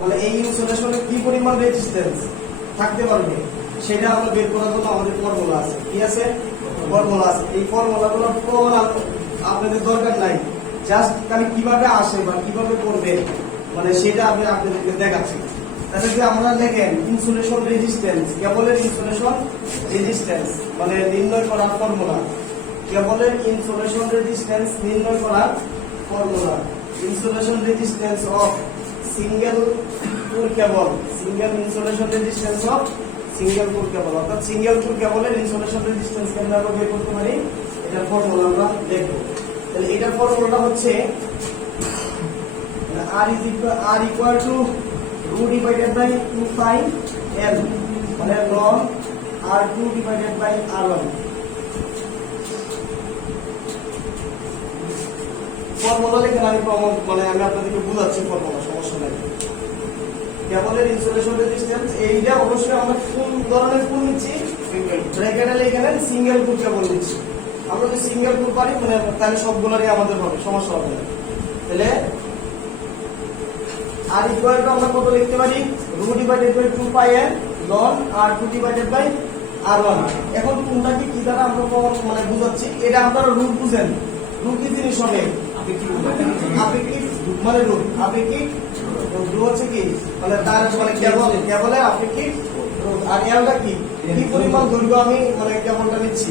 মানে এই ইনসুলেশনে কি পরিমাণ রেজিস্ট্যান্স থাকতে পারবে সেটা আমরা বের করার জন্য আমাদের ফর্মুলা আছে। কি আছে? ফর্মুলা আছে। এই ফর্মুলাগুলো প্রমাণ আপনাদের দরকার নাই, জাস্ট খালি কিভাবে আসে বা কিভাবে করবে মানে সেটা আমি আপনাদেরকে দেখাচ্ছি। তাহলে যদি আমরা লেখেন ইনসুলেশন রেজিস্ট্যান্স, কেবলের ইনসুলেশন রেজিস্ট্যান্স মানে নির্ণয় করার ফর্মুলা, কেবলের ইনসুলেশন রেজিস্ট্যান্স নির্ণয় করার formula, insulation resistance of single core cable, single insulation resistance of single core cable, অর্থাৎ সিঙ্গেল কোর কেবলের ইনসুলেশন রেজিস্ট্যান্স কে আমরা বের করতে পারি। এটার ফর্মুলা আমরা দেখব। তাহলে এটার ফর্মুলাটা হচ্ছে R equal to rho divided by 2 pi L মানে ln R2 divided by R1। Formula লিখে আমি মানে আমি আপনাদেরকে বুঝাচ্ছি ফর্মুলা, সমস্যা নাই। কেবলের ইনসুলেশন রেজিস্ট্যান্স এইটা অবশ্যই আমরা কোন ধরনের কোর নিচ্ছি, ব্র্যাকেটে লিখে সিঙ্গেল কোর কেবল নিচ্ছি। আমরা যদি সিঙ্গেল কোর পারি মানে তাহলে সবগুলোরই আমাদের হবে, সমস্যা হবে না। তাহলে আর ইকুয়াল টু আমরা কত লিখতে পারি? Rho divided by 2 pi n ln r2 divided by r1। এখন কোনটাকে কি দ্বারা আমরা মানে বুঝাচ্ছি, এটা আপনারা রুট বুঝেন। রুট কি জিনিস হবে? আপেক্ষিক মানে রুট, আপেক্ষিক রুট হচ্ছে কি মানে তার মানে কেবলের আপেক্ষিক রুট। আর এলটা কি পরিমাণ দৈর্ঘ্য আমি মানে কেবলটা নিচ্ছি,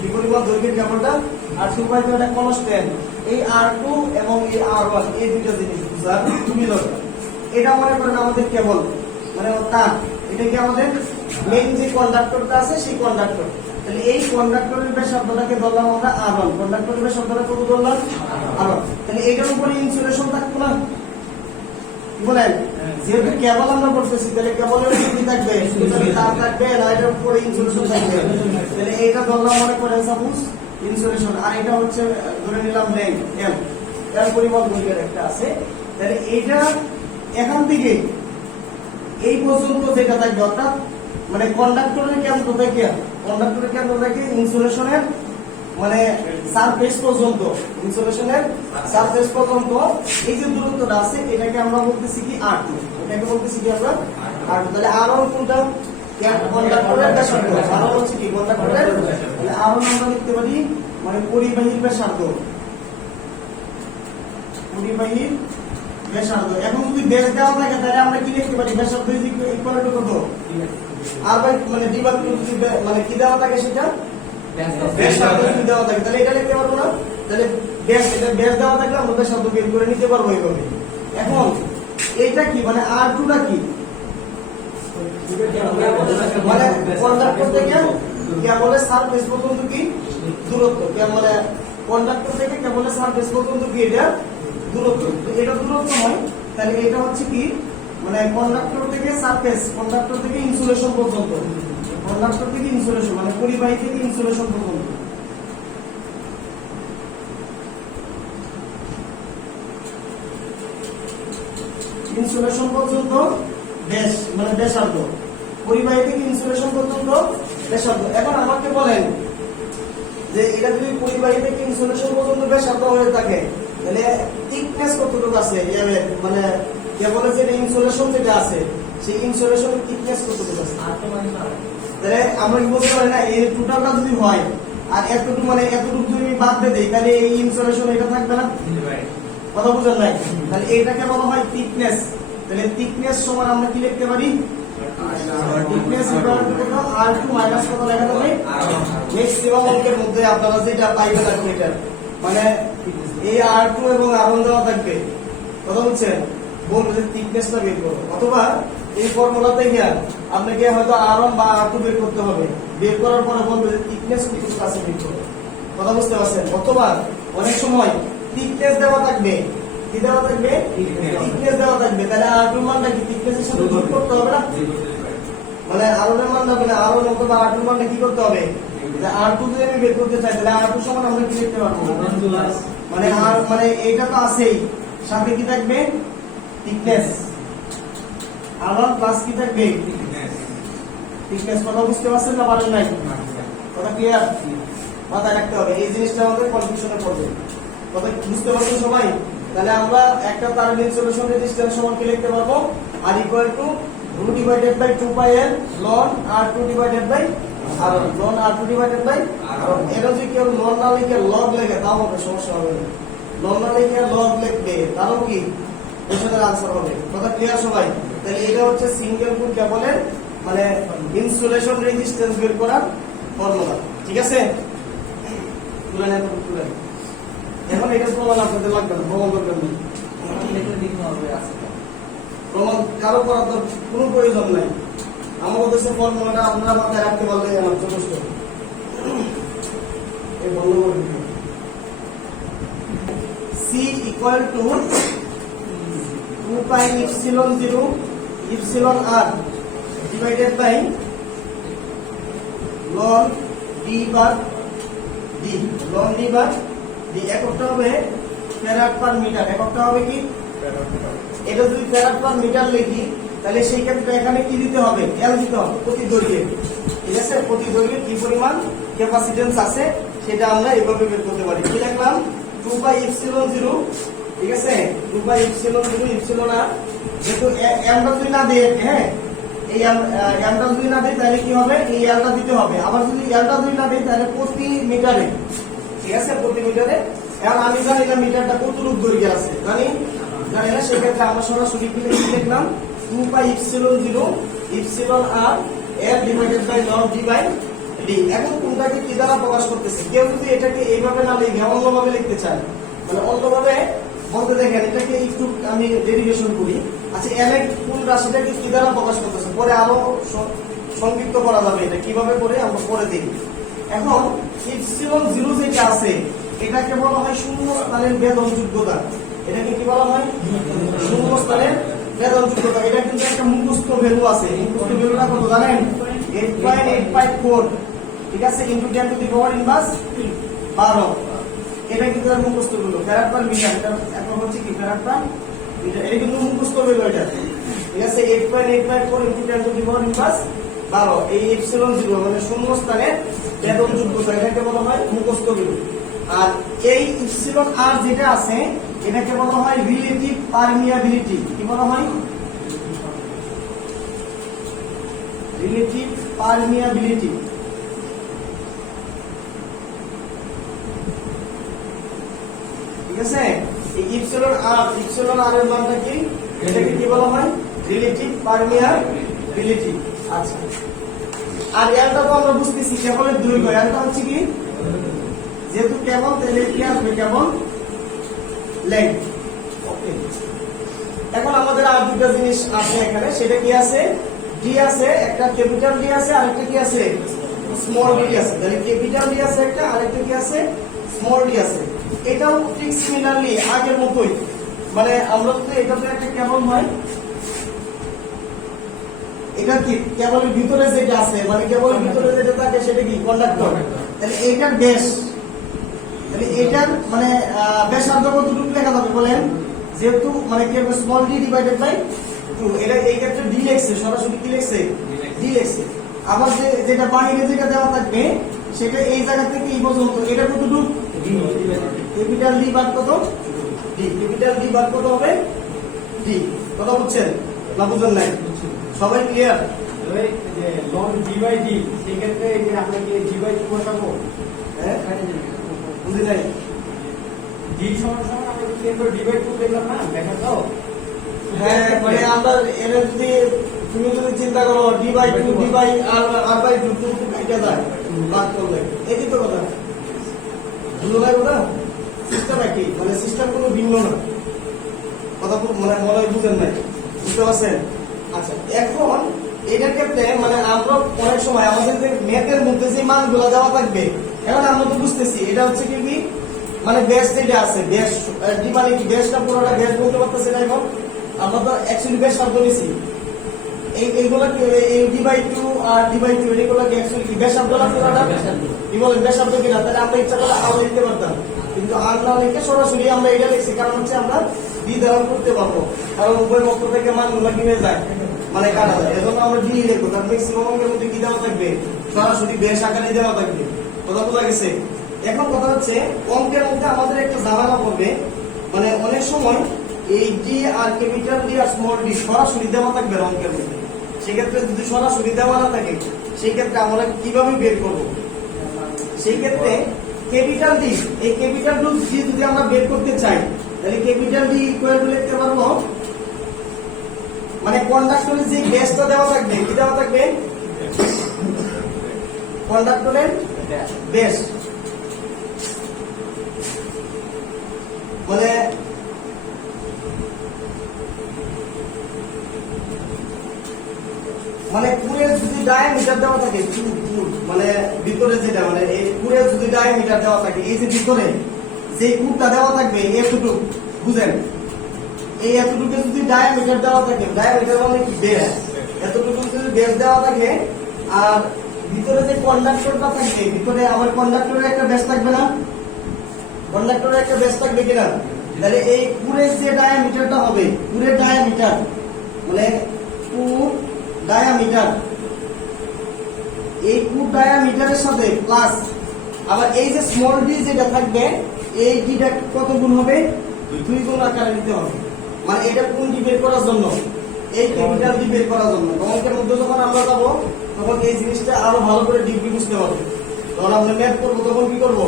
কি পরিমাণ দৈর্ঘ্যের কেবলটা। আর 2 পাই এটা কনস্ট্যান্ট। এই r2 এবং এই r1 এই দুটো জিনিস বুঝার খুবই দরকার। এটা মনে করেন আমাদের কেবল মানে তার, এটা কি আমাদের মেইন যে কন্ডাক্টরটা আছে সেই কন্ডাক্টর। তাহলে এই কন্ডাক্টরের ব্যাসার্ধটাকে ধরলাম আমরা R1, কন্ডাক্টরের ব্যাসার্ধটা কত ধরলাম? R1। তাহলে এটার উপরে ইনসুলেশন থাকবে না, কি বলেন? যেহেতু কেবল আমরা করতেছি তাহলে কেবলের কি থাকবে? তার থাকবে না, এটার উপরে ইনসুলেশন থাকবে। তাহলে এইটা ধরলাম মনে করেন সাপোজ ইনসুলেশন, আর এটা হচ্ছে ধরে নিলাম লেন্থ L, এর পরিমাণ দৈর্ঘ্যের একটা আছে। তাহলে এইটা এখান থেকে এই পর্যন্ত যেটা থাকবে অর্থাৎ মানে কন্ডাক্টরের কেন্দ্র থেকে ইনসুলেশনের মানে সারফেস পর্যন্ত, ইনসুলেশনের সারফেস পর্যন্ত এই যে দূরত্বটা আছে এটাকে আমরা বলতেছি কি R2, এটাকে বলতেছি কি আমরা R2। তাহলে R1 কোনটা? কন্ডাক্টরের ব্যাসার্ধ। R1 হচ্ছে কি কন্ডাক্টরের, তাহলে R1 আমরা লিখতে পারি মানে পরিবাহীর ব্যাসার্ধ, পরিবাহীর ব্যাসার্ধ। এখন যদি ব্যাস দেওয়া থাকে তাহলে আমরা কি লিখতে পারি? ব্যাসার্ধ ইকুয়াল টু কত? আর বাই মানে ডি বাই যদি মানে কি দেওয়া থাকে সেটা ব্যাসার্ধ যদি দেওয়া থাকে তাহলে এটা লিখতে পারবো না। তাহলে ব্যাস, এটা ব্যাস দেওয়া থাকলে আমরা ব্যাসার্ধ বের করে নিতে পারবো এইভাবে। এখন এইটা কি মানে R2 টা কি মানে কন্ডাক্টর থেকে কেবলের সারফেস পর্যন্ত কি দূরত্ব, মানে কন্ডাক্টর থেকে কেবলের সারফেস পর্যন্ত কি এটা দূরত্ব। এটা দূরত্ব হয় তাহলে এটা হচ্ছে কি মানে কন্ডাক্টর থেকে সারফেস, কন্ডাক্টর থেকে ইনসুলেশন পর্যন্ত, কন্ডাক্টর থেকে ইনসুলেশন মানে পরিবাহী থেকে ইনসুলেশন পর্যন্ত। ইনসুলেশন পর্যন্ত ব্যাস মানে ব্যাসার্ধ, পরিবাহী থেকে ইনসুলেশন পর্যন্ত ব্যাসার্ধ। এখন আমাকে বলেন যে এটা যদি পরিবাহী থেকে ইনসুলেশন পর্যন্ত ব্যাসার্ধ হয়ে থাকে তাহলে থিকনেস কতটুকু আছে? মানে কেবলের যে ইনসুলেশন যেটা আছে সেই ইনসুলেশনের থিকনেস কতটুকু আছে? তাহলে আমরা কি বলতে পারি না এই টোটালটা যদি হয় আর এতটুকু মানে এতটুকু যদি বাদ দিয়ে দেই তাহলে এই ইনসুলেশন এটা থাকবে না? কথা বুঝেন নাই? তাহলে এটাকে বলা হয় থিকনেস। তাহলে থিকনেস সমান আমরা কি লিখতে পারি? থিকনেস ইকুয়াল টু কত? R2 মাইনাস কত লেখা যাবে? ম্যাক্সিমাম অঙ্কের মধ্যে আপনারা যেটা পাইবেন আর কি এটা মানে এই R2 এবং R1 দেওয়া থাকবে, কথা বুঝছেন? বলবো যে থিকনেসটা বের করো, অথবা এই ফর্মুলাতে গিয়ে আপনাকে হয়তো R1 বা R2 বের করতে হবে। বের করার পরে বলবো যে থিকনেস কতটুকু আছে বের করো, কথা বুঝতে পারছেন? অথবা অনেক সময় থিকনেস দেওয়া থাকবে, কি দেওয়া থাকবে? থিকনেস দেওয়া থাকবে, তাহলে R2 মানটা কি থিকনেসের সাথে যোগ করতে হবে না? মানে R1 এর মানটা মানে R1 অথবা R2 মানটা কি করতে হবে? যে R2 যদি আমি বের করতে চাই তাহলে R2 সমান আমরা কি লিখতে পারবো? মানে আর মানে এটা তো আছেই, সাথে কি থাকবে? থিকনেস। R1 প্লাস কি থাকবে? থিকনেস। কথা বুঝতে পারছেন না পারেন নাই? কথা ক্লিয়ার? মাথায় রাখতে হবে, এই জিনিসটা আমাদের কনফিউশনে পড়বে। কথা বুঝতে পারছেন সবাই? তাহলে আমরা একটা তারের ইনসুলেশন রেজিস্ট্যান্স সমান কি লিখতে পারবো? R equal to root divided by 2 pi L ln r2 divided by r1 ln r2 divided by r1 এটা যদি কেউ লন না লিখে লগ লেখে তাও হবে, সমস্যা হবে না। লন না লিখে লগ লিখবে তারও কি কোশ্চেনের आंसर হবে। কথা ক্লিয়ার সবাই? তাহলে এটা হচ্ছে সিঙ্গেল কোর কেবলের মানে ইনসুলেশন রেজিস্ট্যান্স বের করার ফর্মুলা। ঠিক আছে, তুলে নেন তুলে নেন। এখন এটা প্রমাণ আপনাদের লাগবে না, প্রমাণ করবেন না, প্রমাণ কারো করার তো কোনো প্রয়োজন নাই। আমার উদ্দেশ্যে ফর্মুলাটা আপনারা মাথায় রাখতে পারলে আমার যথেষ্ট। এই বন্ধ করে দিন। C equal to 2 pi epsilon 0 epsilon r divided by ln d bar d ln d bar d এককটা হবে ফ্যারাড পার মিটার। এককটা হবে কি? এটা যদি ফ্যারাড পার মিটার লিখি তাহলে সেই ক্ষেত্রে এখানে কি দিতে হবে? L দিতে হবে প্রতি দৈর্ঘ্যে। ঠিক আছে, প্রতি দৈর্ঘ্যে কি পরিমাণ ক্যাপাসিটেন্স আছে সেটা আমরা এইভাবে বের করতে পারি। কি লিখলাম? 2 pi epsilon 0, ঠিক আছে, 2 pi epsilon 0 epsilon r, যেহেতু mটা যদি না দেই, হ্যাঁ এই mটা যদি না দেই তাহলে কি হবে? এই lটা দিতে হবে। আবার যদি lটা যদি না দেই তাহলে প্রতি মিটারে, ঠিক আছে, প্রতি মিটারে। এখন আমি জানি না মিটারটা কতটুকু দৈর্ঘ্য আছে, জানি না, সেক্ষেত্রে আমরা সরাসরি কি লিখলাম? 2 pi epsilon 0 epsilon r l divided by ln d by d। এখন কোনটাকে কি দ্বারা প্রকাশ করতেছি? কেউ যদি এটাকে এইভাবে না লিখে অন্যভাবে লিখতে চায়, মানে অন্যভাবে বলতে দেখেন, এটাকে একটু আমি ডেরিভেশন করি। আচ্ছা, l এর কোন রাশিটাকে কি দ্বারা প্রকাশ করতেছে? পরে আরো সংক্ষিপ্ত করা যাবে, এটা কিভাবে করে আমরা পরে দেখি। এখন epsilon 0 যেটা আছে এটাকে বলা হয় শূন্য স্থানের বেদন যোগ্যতা। এটাকে কি বলা হয়? শূন্য স্থানের বেদন যোগ্যতা। এটা কিন্তু একটা মুখস্থ ভ্যালু আছে। মুখস্থ ভ্যালুটা কত জানেন? 8.854, ঠিক আছে, into 10 to the power inverse 12। এটা কিন্তু মুখস্থ ভ্যালু, ফ্যারাড পার মিটার। এটা এখন হচ্ছে কি ফ্যারাড পার মিটার, এটা কিন্তু মুখস্থ ভ্যালু এটা। ঠিক আছে, 8.854 into 10 to the power inverse 12। এই এপসিলন 0 মানে শূন্য স্থানের বেদন যোগ্যতা, এটাকে বলা হয় মুখস্থ ভ্যালু। আর এই ইপসিলন r যেটা আছে এটাকে বলা হয় রিলেটিভ পারমিয়াবিলিটি। কি বলা হয়? Relative permeability. ঠিক আছে, এই ইপসিলন r এর মানটা কি? এটাকে কি বলা হয়? Relative permeability. আচ্ছা, আর এলটা তো আমরা বুঝতেছি কেবলের দৈর্ঘ্য। এলটা হচ্ছে কি? যেহেতু কেবল তাহলে কি আসবে? কেবল লেন্থ। ওকে, এখন আমাদের আর দুটো জিনিস আছে এখানে, সেটা কি আছে? ডি আছে, একটা ক্যাপিটাল ডি আছে, আরেকটা কি আছে? স্মল ডি আছে। তাহলে ক্যাপিটাল ডি আছে একটা, আরেকটা কি আছে? স্মল ডি আছে। এটাও ঠিক সিমিলারলি আগের মতোই, মানে আমরা তো এটা তো একটা কেবল হয়, এটা কি কেবলের ভিতরে যেটা আছে, মানে কেবলের ভিতরে যেটা থাকে সেটা কি? কন্ডাক্টর। তাহলে এইটার ব্যাস, তাহলে এটার মানে ব্যাসার্ধ কতটুকু লেখা যাবে বলেন? যেহেতু মানে কি হবে? Small D divided by 2। এটা এই ক্ষেত্রে ডি লিখছে, সরাসরি কি লিখছে? ডি লিখছে। আবার যেটা বাহিরে যেটা দেওয়া থাকবে সেটা এই জায়গা থেকে এই পর্যন্ত, এটা কতটুকু? ক্যাপিটাল ডি বাদ কত? ডি। ক্যাপিটাল ডি বাদ কত হবে? ডি। কথা বুঝছেন না বুঝেন নাই? সবাই ক্লিয়ার? যে লন ডি বাই ডি, সেই ক্ষেত্রে এই যে আমরা কি ডি বাই 2 বসাবো? হ্যাঁ, বুঝি নাই? ডি সমান সমান আমরা কি করব? ডি বাই 2 দেখলাম না, দেখা দাও। হ্যাঁ, মানে আমরা এর যদি তুমি যদি চিন্তা করো D by 2 D by R by 2 টু কাটা যায়, বাদ করবে। এই তো কথা বুঝলো না? কথা সিস্টেম একই, মানে সিস্টেম কোনো ভিন্ন না। কথা মানে মনে হয় বুঝেন নাই, বুঝতে পারছেন? আচ্ছা, এখন এটার ক্ষেত্রে মানে আমরা অনেক সময় আমাদের যে ম্যাথের মধ্যে যে মানগুলো দেওয়া থাকবে, এখন আমরা তো বুঝতেছি এটা হচ্ছে কি মানে ব্যাস যেটা আছে, ব্যাস ডি মানে কি? ব্যাসটা পুরোটা ব্যাস বলতে পারতেছি না। এখন আমরা তো অ্যাকচুয়ালি ব্যাস শব্দ নিছি, এইগুলা কি এই ডি বাই 2 আর ডি বাই 2 এগুলো কি অ্যাকচুয়ালি ব্যাস শব্দটা পুরোটা কি বলেন? ব্যাস শব্দ কিনা? তাহলে আমরা ইচ্ছা করলে আর লিখতে পারতাম, কিন্তু আর না লিখে সরাসরি আমরা এটা লিখছি, কারণ হচ্ছে আমরা ডি ধারণ করতে পারবো, কারণ উভয় পক্ষ থেকে মানগুলো কি হয়ে যায়? মানে কাটা যায়। এজন্য আমরা ডি লিখবো। তার ম্যাক্সিমাম অঙ্কের মধ্যে কি দেওয়া থাকবে? সরাসরি ব্যাস আকারে দেওয়া থাকবে। কথা বোঝা গেছে? এখন কথা হচ্ছে অঙ্কের মধ্যে আমাদের একটা ঝামেলা পড়বে, মানে অনেক সময় এই ডি আর ক্যাপিটাল ডি আর স্মল ডি সরাসরি দেওয়া থাকবে অঙ্কের মধ্যে। সেক্ষেত্রে যদি সরাসরি দেওয়া না থাকে সেই ক্ষেত্রে আমরা কিভাবে বের করব? সেই ক্ষেত্রে ক্যাপিটাল ডি, এই ক্যাপিটাল ডি যদি আমরা বের করতে চাই তাহলে ক্যাপিটাল ডি ইকুয়াল টু লিখতে পারবো, মানে কন্ডাক্টরের যে ব্যাসটা দেওয়া থাকবে, কি দেওয়া থাকবে? কন্ডাক্টরের ব্যাস, মানে মানে কুড়ের যদি ডায়ামিটার দেওয়া থাকে, মানে ভিতরে যেটা মানে এই কুড়ের যদি ডায়ামিটার দেওয়া থাকে, এই যে ভিতরে যে কুড়টা দেওয়া থাকবে এতটুকু, বুঝেন, এই এতটুকু যদি ডায়ামিটার দেওয়া থাকে, ডায়ামিটার মানে কি বেস, এতটুকু যদি বেস দেওয়া থাকে আর ভিতরে যে কন্ডাক্টরটা থাকবে, ভিতরে আমার কন্ডাক্টরের একটা বেস থাকবে না? কন্ডাক্টরের একটা বেস থাকবে কিনা? তাহলে এই কুড়ের যে ডায়ামিটারটা হবে, কুড়ের ডায়ামিটার মানে কুড় ডায়ামিটার, এই কুড় ডায়ামিটারের সাথে প্লাস আবার এই যে স্মল ডি যেটা থাকবে, এই ডিটা কত গুণ হবে? 2 গুণ আকারে নিতে হবে। মানে এটা কোন ডি বের করার জন্য? এই ক্যাপিটাল ডি বের করার জন্য। অঙ্কের মধ্যে যখন আমরা যাব তখন এই জিনিসটা আরো ভালো করে ডিপলি বুঝতে হবে। যখন আমরা ম্যাথ করবো তখন কি করব?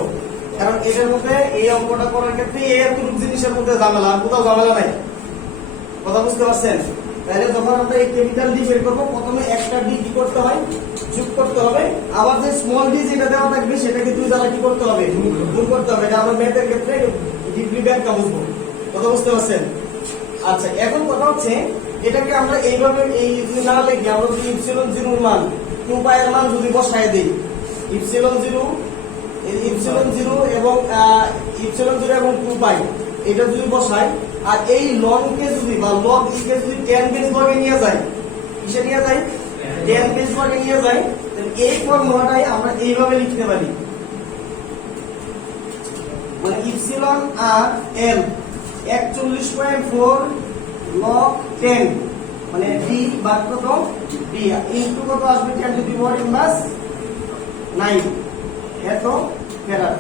কারণ এটার মধ্যে এই অঙ্কটা করার ক্ষেত্রে এই এতটুকু জিনিসের মধ্যে ঝামেলা, আর কোথাও ঝামেলা নাই। কথা বুঝতে পারছেন? তাহলে যখন আমরা এই ক্যাপিটাল ডি বের করবো প্রথমে একটা ডি কি করতে হয়? যোগ করতে হবে। আবার যে স্মল ডি যেটা দেওয়া থাকবে সেটাকে 2 দ্বারা কি করতে হবে? গুণ করতে হবে। এটা আমরা ম্যাথের ক্ষেত্রে ডিপলি ব্যাখ্যা বুঝবো। কথা বুঝতে পারছেন? আচ্ছা, এখন কথা হচ্ছে এটাকে আমরা এইভাবে এই না লিখে আমরা যদি ইপসিলন 0 এর মান 2 পাই এর মান যদি বসায় দেই, ইপসিলন 0 এবং ইপসিলন 0 এবং 2 পাই এটা যদি বসাই আর এই লং কে যদি বা লগ ই কে যদি 10 বেস বর্গে নিয়ে যায়, কিসে নিয়ে যায়? 10 বেস বর্গে নিয়ে যায়, তাহলে এই ফর্মুলাটাই আমরা এইভাবে লিখতে পারি, মানে ইপসিলন আর এল 41.4 log 10 মানে ডি বাদ কত? ডি ইনটু কত আসবে? 10 টু দি পাওয়ার ইনভার্স 9 এত ফেরাদ।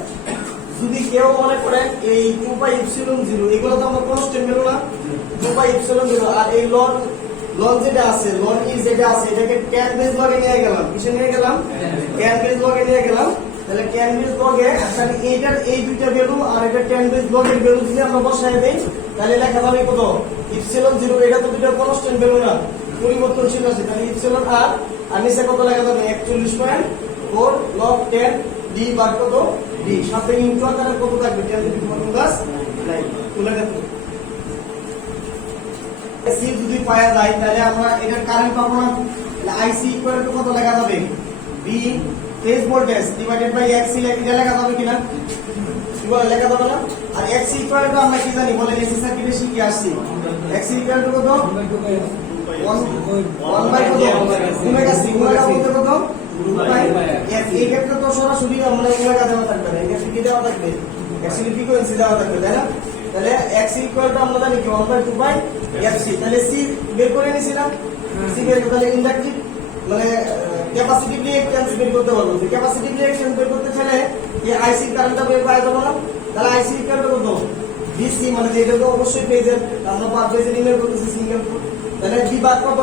যদি কেউ মনে করেন এই 2 পাই ইপসিলন 0 এগুলো তো আমরা কনস্ট্যান্ট মেলো না, 2 পাই ইপসিলন 0 আর এই লগ যেটা আছে, লগ ই যেটা আছে এটাকে 10 বেস লগে নিয়ে গেলাম, কিসে নিয়ে গেলাম? 10 বেস লগে নিয়ে গেলাম। তাহলে 10 বেস লগে আসলে এইটার এই দুইটা ভ্যালু আর এটা 10 বেস লগের ভ্যালু যদি আমরা বসায় দেই তাহলে লেখা যাবে কত? ইপসিলন 0, এটা তো দুটো কনস্ট্যান্ট ভ্যালু না, পরিবর্তনশীল আছে, তাহলে ইপসিলন আর নিচে কত লেখা যাবে? 41.4 log 10 ডি বাদ কত? ডি, সাথে ইনটু আকারে কত থাকবে? 10 টু দি পাওয়ার প্লাস 9 তুলে দেব। সি যদি পাওয়া যায় তাহলে আমরা এটার কারেন্ট পাবো না, তাহলে আইসি ইকুয়াল টু কত লেখা যাবে? V phase voltage divided by এক্সি, এটা লেখা যাবে কিনা? কি বলে লেখা যাবে না? আর এক্সি ইকুয়াল টু আমরা কি জানি? বলে এসি সার্কিটে শিখে আসছি, এক্সি ইকুয়াল টু কত? 1/কত? ওমেগা সি, ওমেগা বলতে কত? 2/f। এই ক্ষেত্রে তো সরাসরি আমরা ওমেগা দেওয়া থাকবে না, এই ক্ষেত্রে কি দেওয়া থাকবে? এক্সি ফ্রিকোয়েন্সি দেওয়া থাকবে, তাই না? তাহলে এক্সি ইকুয়াল টু আমরা জানি কি 1/2/fc। তাহলে সি বের করে নিছিলাম, সি বের করতে হলে ইন্ডাকটিভ মানে ক্যাপাসিটিভ রিঅ্যাকট্যান্স বের করতে পারবো। ক্যাপাসিটিভ রিঅ্যাকট্যান্স বের করতে চাইলে এই আইসি কারেন্টটা বের করা যাবে না, তাহলে আইসি ইকুয়াল টু কত? ডিসি, মানে এটা তো অবশ্যই পেজের, আমরা পার পেজে নির্ণয় করতেছি সিঙ্গেল। তাহলে ডি বাদ কত?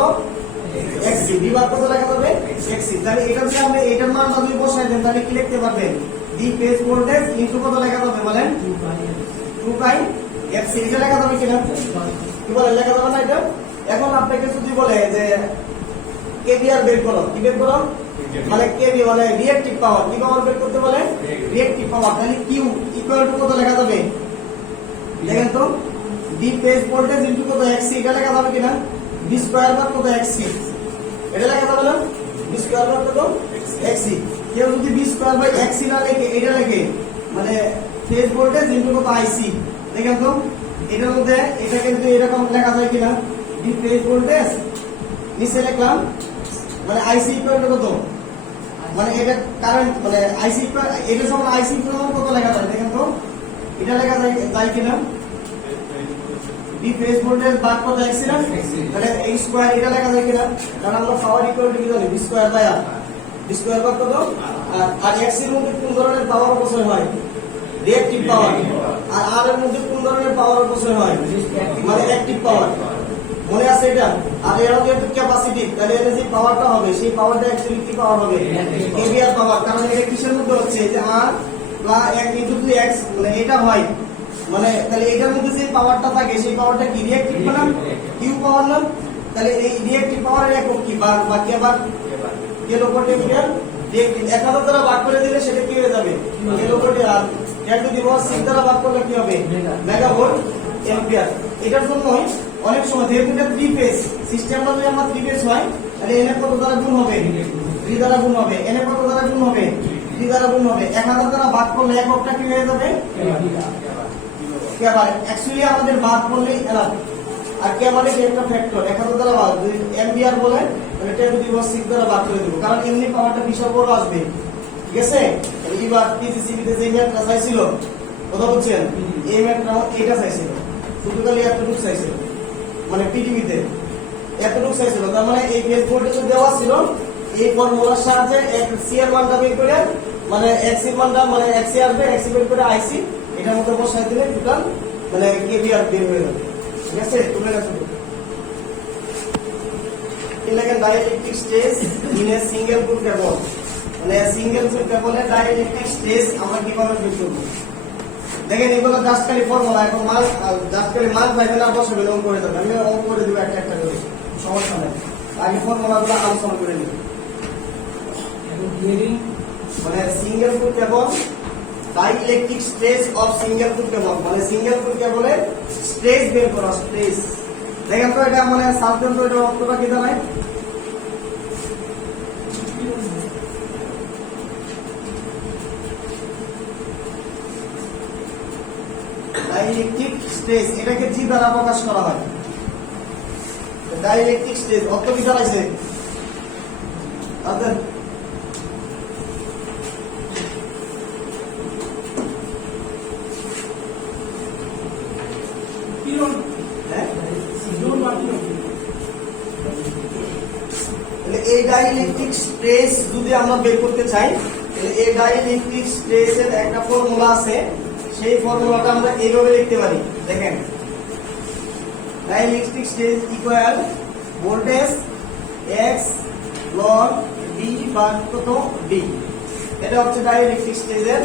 এক্সি, ডি বাদ কত লেখা যাবে? এক্সি। তাহলে এটা যদি আমরা এটার মান যদি বসাই দেন তাহলে কি লিখতে পারবেন? ডি ফেজ ভোল্টেজ ইনটু কত লেখা যাবে বলেন? 2 পাই এফসি, এটা লেখা যাবে কিনা? কি বলে লেখা যাবে না এটা? এখন আপনাকে যদি বলে যে কেভিআর বের করো, কি বের করো? মানে কেভি মানে রিঅ্যাকটিভ পাওয়ার, কি পাওয়ার বের করতে বলে? রিঅ্যাকটিভ পাওয়ার। তাহলে কিউ ইকুয়াল টু কত লেখা যাবে? দেখেন তো, ডি ফেজ ভোল্টেজ ইনটু কত? এক্সি, এটা লেখা যাবে কিনা? ডি স্কয়ার বাদ কত? এক্সি, এটা লেখা যাবে না? ডি স্কয়ার বাদ কত? এক্সি। কেউ যদি ডি স্কয়ার বাই এক্সি না লেখে, এটা লেখে মানে ফেজ ভোল্টেজ ইনটু কত? আইসি। দেখেন তো এটার মধ্যে এটা কিন্তু এরকম লেখা যায় কিনা? ডি ফেজ ভোল্টেজ নিচে লিখলাম মানে আইসি ইকুয়াল টু কত? মানে এটা কারেন্ট মানে আইসি ইকুয়াল, এটা যখন আইসি ইকুয়াল কত লেখা যায়? দেখেন তো এটা লেখা যায় কিনা? ডি ফেজ ভোল্টেজ বাদ কত? এক্সি না? তাহলে এই স্কয়ার এটা লেখা যায় কিনা? কারণ আমরা পাওয়ার ইকুয়াল টু কি জানি? B square by R. B square বাদ কত? আর এক্সি এর মধ্যে কোন ধরনের পাওয়ার অপচয় হয়? রিঅ্যাকটিভ পাওয়ার। আর আর এর মধ্যে কোন ধরনের পাওয়ার অপচয় হয়? মানে অ্যাক্টিভ পাওয়ার। মনে আছে এটা? আর এর হচ্ছে ক্যাপাসিটি, তাহলে এর যে পাওয়ারটা হবে সেই পাওয়ারটা অ্যাকচুয়ালি কি পাওয়ার হবে? এভিআর পাওয়ার। কারণ এটা কিসের মধ্যে হচ্ছে যে আর প্লাস 1 ইনটু যদি x মানে এটা হয়, মানে তাহলে এটার মধ্যে যে পাওয়ারটা থাকে সেই পাওয়ারটা কি রিঅ্যাক্টিভ না কিউ পাওয়ার না? তাহলে এই রিঅ্যাক্টিভ পাওয়ারের একক কি বার বা কে বার? কিলোপটেমিটার। রিঅ্যাক্টিভ 1000 দ্বারা ভাগ করে দিলে সেটা কি হয়ে যাবে? কিলোপটে। আর 10 টু দি পাওয়ার 6 দ্বারা ভাগ করলে কি হবে? মেগাভোল্ট অ্যাম্পিয়ার। এটার জন্যই অনেক সময় যেহেতু এটা 3 ফেজ সিস্টেমটা যদি আমার 3 ফেজ হয় তাহলে এন কত দ্বারা গুণ হবে? 3 দ্বারা গুণ হবে। এন কত দ্বারা গুণ হবে? 3 দ্বারা গুণ হবে। 1000 দ্বারা ভাগ করলে এককটা কি হয়ে যাবে? কেবার। অ্যাকচুয়ালি আমাদের ভাগ করলেই এনাফ। আর কে মানে কি একটা ফ্যাক্টর 1000 দ্বারা ভাগ, যদি এম্পিয়ার বলে তাহলে 10 টু দি পাওয়ার 6 দ্বারা ভাগ করে দেব, কারণ এমনি পাওয়ারটা বিশাল বড় আসবে। ঠিক আছে? এবার পিজিসিবি তে যে ম্যাথটা চাইছিল, কথা বলছেন, এই ম্যাথটা এটা চাইছিল, শুধু খালি এতটুকু চাইছিল, মানে পিডিবিতে এতটুকু চাইছিল। তার মানে এই ফেজ ভোল্টেজ দেওয়া ছিল, এই ফর্মুলার সাহায্যে এক সি এর মানটা বের করে, মানে এক্স এর মানটা মানে এক্স এ আসবে, এক্স বের করে আইসি এটার মধ্যে বসাই দিলে টোটাল মানে কেভিআর বের হয়ে যাবে। ঠিক আছে? তুলে রাখো। Electric dielectric stage in a single pole cable, মানে সিঙ্গেল পোল কেবলের ডাইইলেকট্রিক স্টেজ আমরা কিভাবে বের করব? দেখেন এগুলো জাস্ট খালি ফর্মুলা, এখন মান জাস্ট খালি মান পাইবেন আর বসাবেন, অঙ্ক করে দেবেন। আমি অঙ্ক করে দেব একটা একটা করে, সমস্যা নেই। আগে ফর্মুলাগুলো আলোচনা করে নিই। মানে single pole cable dielectric stage of single pole cable, মানে সিঙ্গেল পোল কেবলের স্টেজ বের করা। স্টেজ দেখেন তো এটা মানে সাবজেক্ট তো এটা অর্থটা কি জানাই? ডাইইলেকট্রিক স্টেজ এটাকে জি দ্বারা প্রকাশ করা হয়। ডাইইলেকট্রিক স্টেজ অর্থ কি দাঁড়াইছে? আচ্ছা এই ডাইইলেকট্রিক স্ট্রেস যদি আমরা বের করতে চাই, তাহলে এই ডাইইলেকট্রিক স্ট্রেসের একটা ফর্মুলা আছে, সেই ফর্মুলাটা আমরা এইভাবে লিখতে পারি। দেখেন, dielectric stress equal voltage x log D ভাগ কত ডি। এটা হচ্ছে ডাইইলেকট্রিক স্ট্রেসের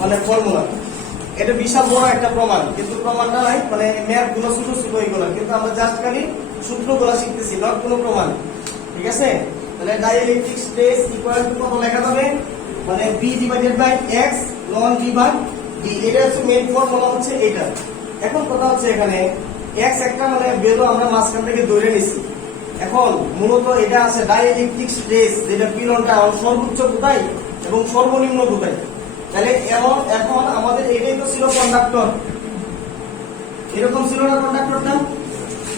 মানে ফর্মুলা। এটা বিশাল বড় একটা প্রমাণ, কিন্তু প্রমাণটা নাই, মানে ম্যাথ গুলো ছোট ছোট এগুলো, কিন্তু আমরা জাস্ট খালি সূত্রগুলো শিখতেছি, নট কোনো প্রমাণ। ঠিক আছে? তাহলে ডাইইলেকট্রিক স্ট্রেস ইকুয়াল টু কত লেখা যাবে? মানে B divided by x ln d by d। এটা হচ্ছে মেইন ফর্মুলা হচ্ছে এটা। এখন কথা হচ্ছে এখানে x একটা মানে ভ্যালু আমরা মাঝখান থেকে ধরে নিছি। এখন মূলত এটা আছে ডাইইলেকট্রিক স্ট্রেস, যেটা পিলনটা সর্বোচ্চ কোথায় এবং সর্বনিম্ন কোথায়। তাহলে এখন আমাদের এটাই তো ছিল কন্ডাক্টর, এরকম ছিল না কন্ডাক্টরটা?